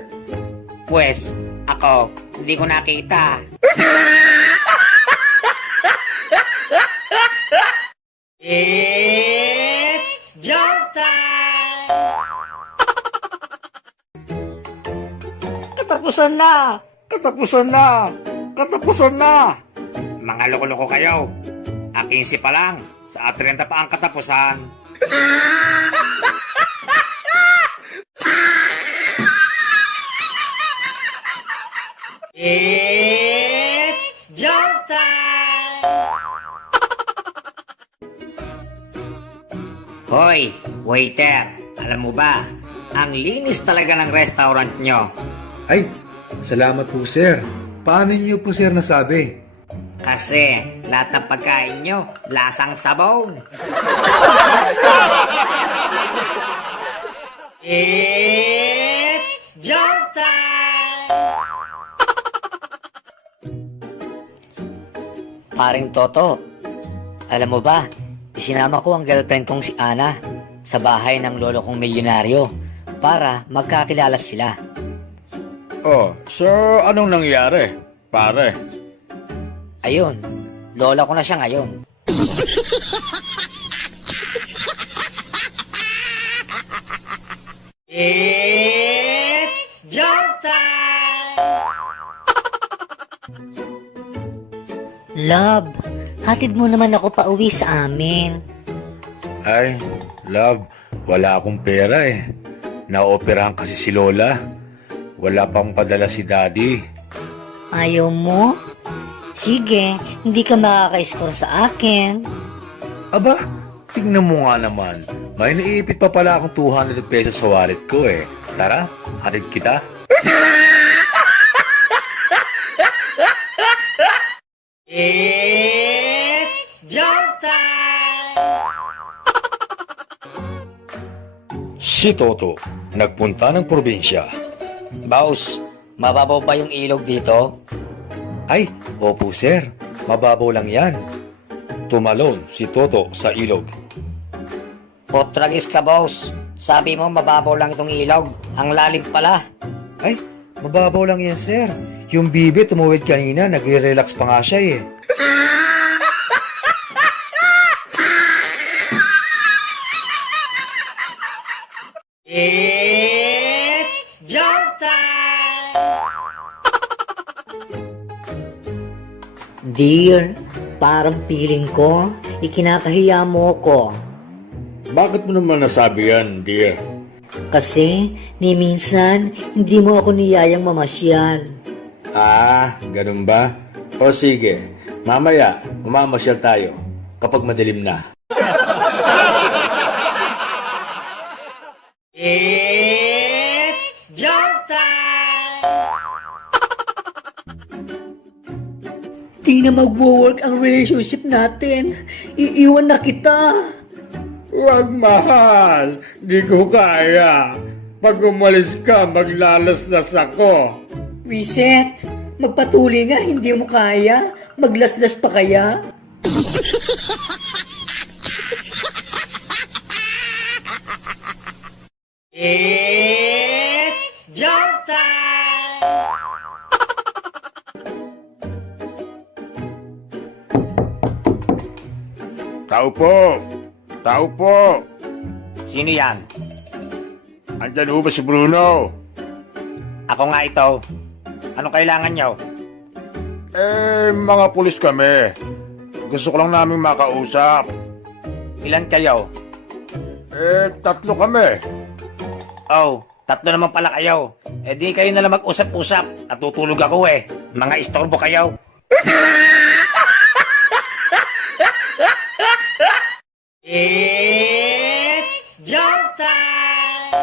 Pwes, ako, hindi ko nakita. It's joke time! Katapusan na! Katapusan na! Katapusan na! Mga loko-loko kayo. A 15 pa lang. Sa 30 pa ang katapusan. It's joke time! Hoy, waiter! Alam mo ba, ang linis talaga ng restaurant nyo. Ay, salamat po sir. Paano niyo po sir nasabi? Kasi lahat ng pagkain nyo, lasang sabong. It's joke time! Paring Toto, alam mo ba, isinama ko ang girlfriend kong si Ana sa bahay ng lolo kong milyonaryo para magkakilala sila. Oh, so anong nangyari, pare? Ayun, lola ko na siya ngayon. It's joke time! Love, hatid mo naman ako pa uwi sa amin. Ay, love, wala akong pera eh. Naoperahan kasi si Lola. Wala pang padala si Daddy. Ayaw mo? Sige, hindi ka makaka-score sa akin. Aba, tingnan mo nga naman. May naiipit pa pala akong 200 pesos sa wallet ko eh. Tara, hatid kita. It's joke time! Si Toto, nagpunta ng probinsya. Boss, mababaw ba yung ilog dito? Ay, opo sir, mababaw lang yan. Tumalon si Toto sa ilog. Potragis ka, boss. Sabi mo mababaw lang itong ilog. Ang lalim pala. Ay, mababaw lang yan sir. Yung bibi tumuwid kanina, nagre-relax pa nga siya eh. It's joke time! Dear, Parang feeling ko, ikinakahiya mo ko. Bakit mo naman nasabi yan, dear? Kasi, ni minsan, hindi mo ako niyayang mamasyal. Ah, ganun ba? O sige, mamaya, umamasyal tayo kapag madilim na. It's joke time! Di na magwo-work ang relationship natin. Iiwan na kita. Huwag, mahal. Di ko kaya. Pag umalis ka, maglalaslas ako. Reset. Magpatuloy nga, hindi mo kaya. Maglaslas pa kaya? It's joke time! Tao po! Tao po! Sino yan? Andyan ho ba si Bruno? Ako nga ito. Anong kailangan nyo? Mga pulis kami. Gusto ko lang namin makausap. Ilan kayo? 3 kami. Oh, 3 naman pala kayo. Di kayo na lang mag-usap-usap. Natutulog ako eh. Mga istorbo kayo. It's joke time!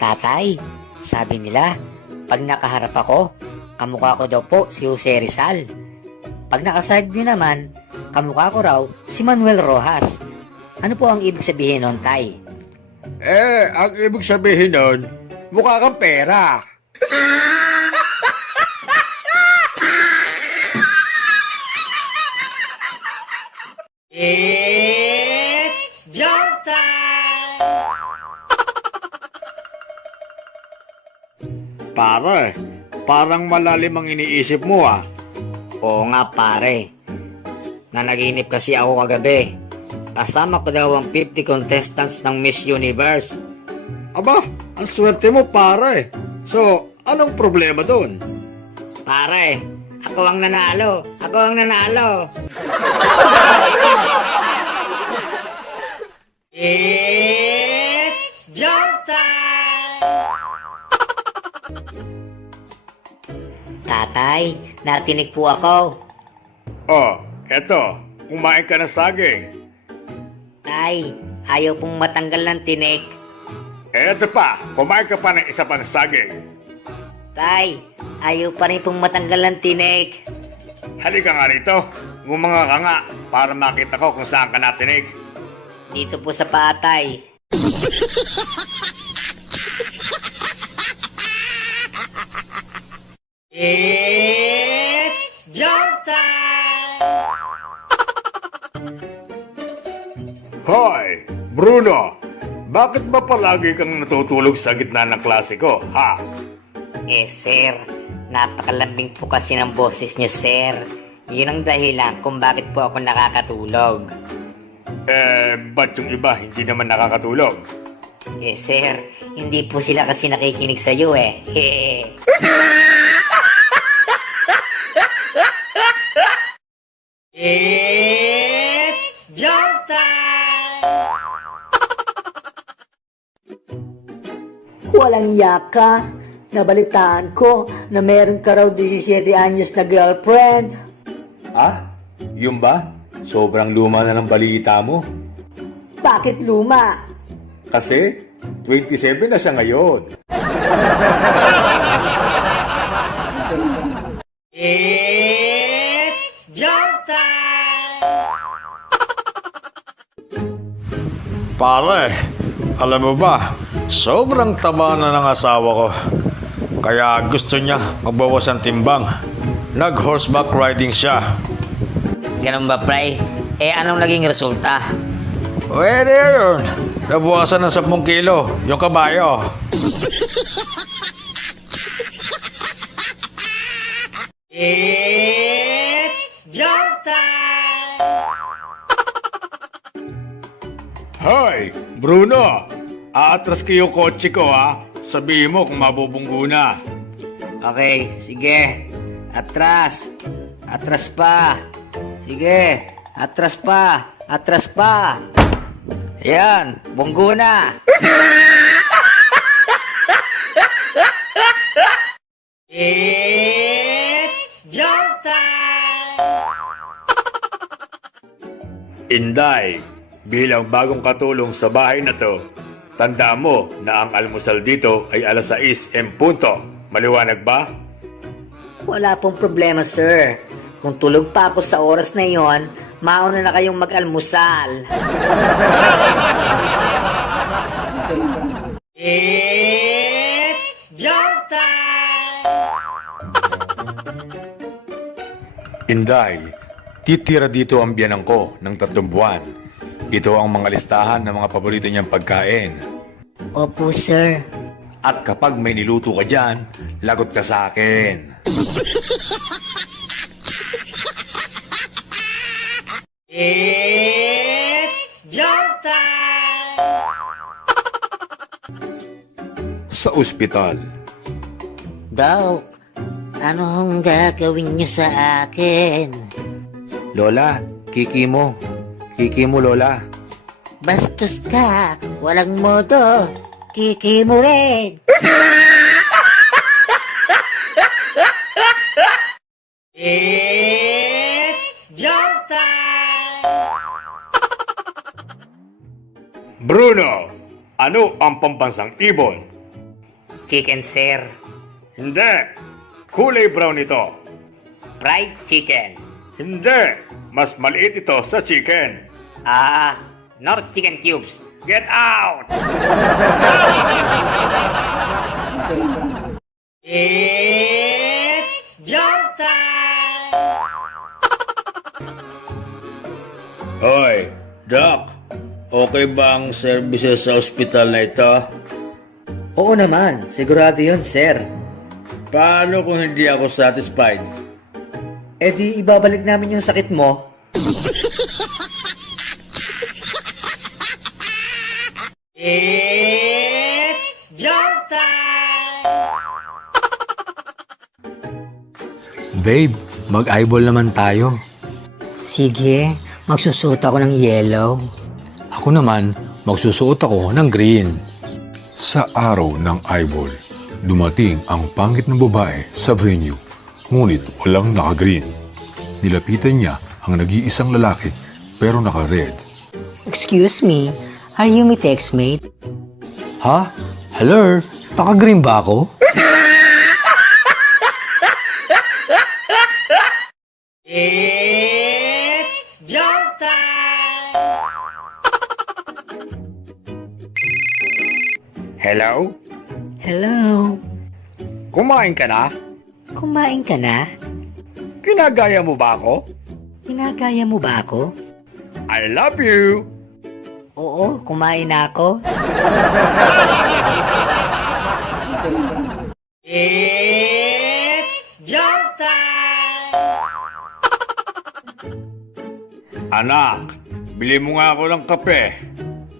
Tatay, sabi nila, pag nakaharap ako, kamukha ko daw po si Jose Rizal. Pag nakaside nyo naman, kamukha ko raw si Manuel Rojas. Ano po ang ibig sabihin nun, Tay? Ang ibig sabihin nun, mukha kang pera. It's joke time! Pare, parang malalim ang iniisip mo ah. Oo nga pare, nanaginip kasi ako kagabi. Kasama ko daw ang 50 contestants ng Miss Universe. Aba, ang swerte mo pare. So, anong problema doon? Pare, ako ang nanalo! Ako ang nanalo! It's joke time! Tatay, natinig po ako. Oh, eto, kumain ka ng saging. Tay, ayaw pong matanggal ng tinik. Eto pa, kumain ka pa ng isa pang saging. Tay, ayaw pa rin pong matanggal ng tinik. Halika nga rito, ngumanga ka nga para makita ko kung saan ka natinig. Dito po sa patay. It's joke time! Hoy, Bruno! Bakit ba palagi kang natutulog sa gitna ng klase ko, ha? Sir, napakalambing po kasi ng boses niyo, sir. Yun ang dahilan kung bakit po ako nakakatulog. Ba't yung iba hindi naman nakakatulog? Sir, hindi po sila kasi nakikinig sa'yo eh. It's joke time! Walang yaka. Nabalitaan ko na meron ka raw 17 anyos na girlfriend. Ah? Yung ba? Sobrang luma na ng balita mo. Bakit luma? Kasi 27 na siya ngayon. It's joke time! Pare, alam mo ba, sobrang taba na ng asawa ko. Kaya gusto niya magbawas ng timbang. Nag-horseback riding siya. Ganun ba, Pray? Anong naging resulta? Pwede yun. Nabuwasan ng 10 kilo yung kabayo. It's joke time! Hoy, Bruno! Aatras ko yung kotse ko ha. Sabihin mo kung mabubunggo na. Okay, sige. Atras. Atras pa. Sige. Atras pa. Atras pa. Ayan. Bunggo na. It's jump time! Inday, bilang bagong katulong sa bahay na to, tandaan mo na ang almusal dito ay alas 6 en punto. Maliwanag ba? Wala pong problema, sir. Kung tulog pa ako sa oras na yon, mauna na kayong mag-almusal. It's jump time! Inday, titira dito ang biyanang ko ng 3 buwan. Ito ang mga listahan ng mga paborito niyang pagkain. Opo, sir. At kapag may niluto ka dyan, lagot ka sa akin. It's jump time! Sa ospital, Dok, ano hong gagawin niyo sa akin? Lola, kiki mo. Kiki mo, Lola. Bastos ka, walang modo. Kiki mo rin. It's jump time! Bruno, ano ang pambansang ibon? Chicken, sir. Hindi. Kulay brown ito. Fried chicken. Hindi. Mas maliit ito sa chicken. North chicken cubes. Get out! It's jump time! Hoy, Doc. Okay ba ang services sa ospital na ito? Oo naman. Sigurado yun, sir. Paano kung hindi ako satisfied? Eh di ibabalik namin yung sakit mo. It's jump time! Babe, mag-eyeball naman tayo. Sige, magsusuot ako ng yellow. Ako naman, magsusuot ako ng green. Sa araw ng eyeball, dumating ang pangit na babae sa venue, ngunit walang naka-green. Nilapitan niya ang nag-iisang lalaki pero naka-red. Excuse me, are you my textmate? Ha? Hello? Naka-green ba ako? It's jump time! Hello? Hello? Kumain ka na? Kumain ka na? Ginagaya mo ba ako? Ginagaya mo ba ako? I love you! Oo, kumain na ako. It's jump time! Anak, bili mo nga ako ng kape.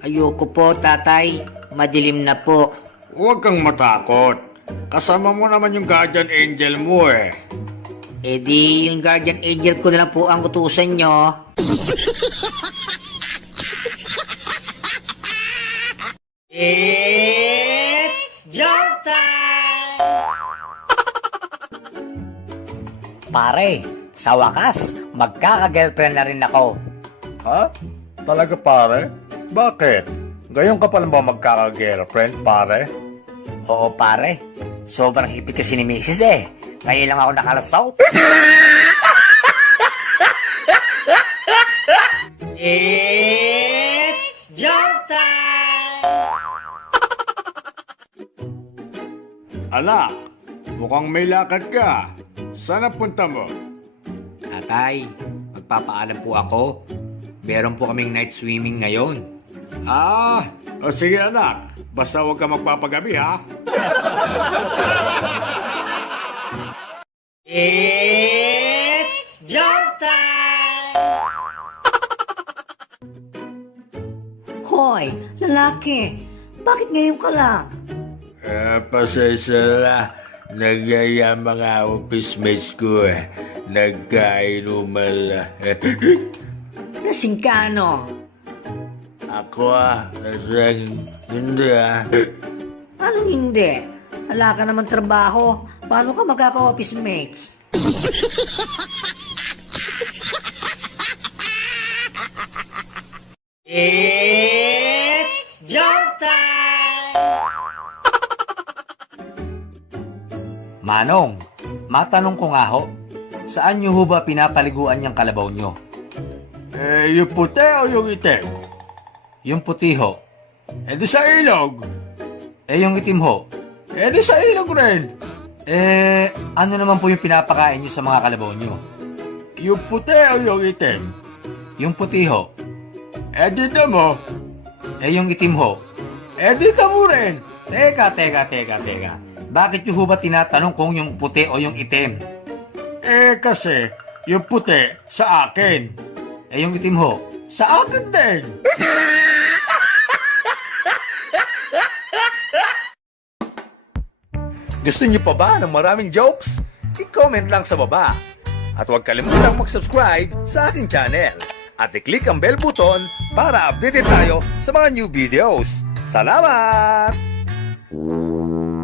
Ayoko po, tatay. Madilim na po. Huwag kang matakot. Kasama mo naman yung guardian angel mo eh. Eh di, yung guardian angel ko na lang po ang utusan nyo. It's jump time! Pare, sa wakas, magkaka-girlfriend na rin ako. Ha? Talaga pare? Bakit? Ngayon ka pa lang ba magkaka-girlfriend pare? Oo, pare. Sobrang hipit kasi ni Mrs. eh. Ngayon lang ako nakalasot. It's jump time! Anak, mukhang may lakad ka. Saan ang punta mo? Tatay, magpapaalam po ako. Meron po kaming night swimming ngayon. O sige anak. Basta huwag ka magpapagabi ha. It's jump time! Hoy, lalaki. Bakit ngayon ka lang? Pasensya na. Nagyaya mga office mates ko nagkainuman Lasing ka, ano? Ako lasing hindi Anong hindi? Wala ka naman trabaho. Paano ka magkaka-office mates? It's joke time! Manong, matanong ko nga ho, saan nyo ho ba pinapaliguan yung kalabaw nyo? Yung puti o yung itim? Yung puti ho. Di sa ilog. Yung itim ho. Di sa ilog rin. Ano naman po yung pinapakain nyo sa mga kalabaw nyo? Yung puti o yung itim? Yung puti ho. Di mo. Yung itim ho. Di mo rin. Teka. Bakit nyo ho ba tinatanong kung yung puti o yung itim? Kasi yung puti sa akin. Yung itim ho, sa akin din. Gusto niyo pa ba ng maraming jokes? I-comment lang sa baba. At huwag kalimutang mag-subscribe sa aking channel. At i-click ang bell button para updated tayo sa mga new videos. Salamat! Thank you.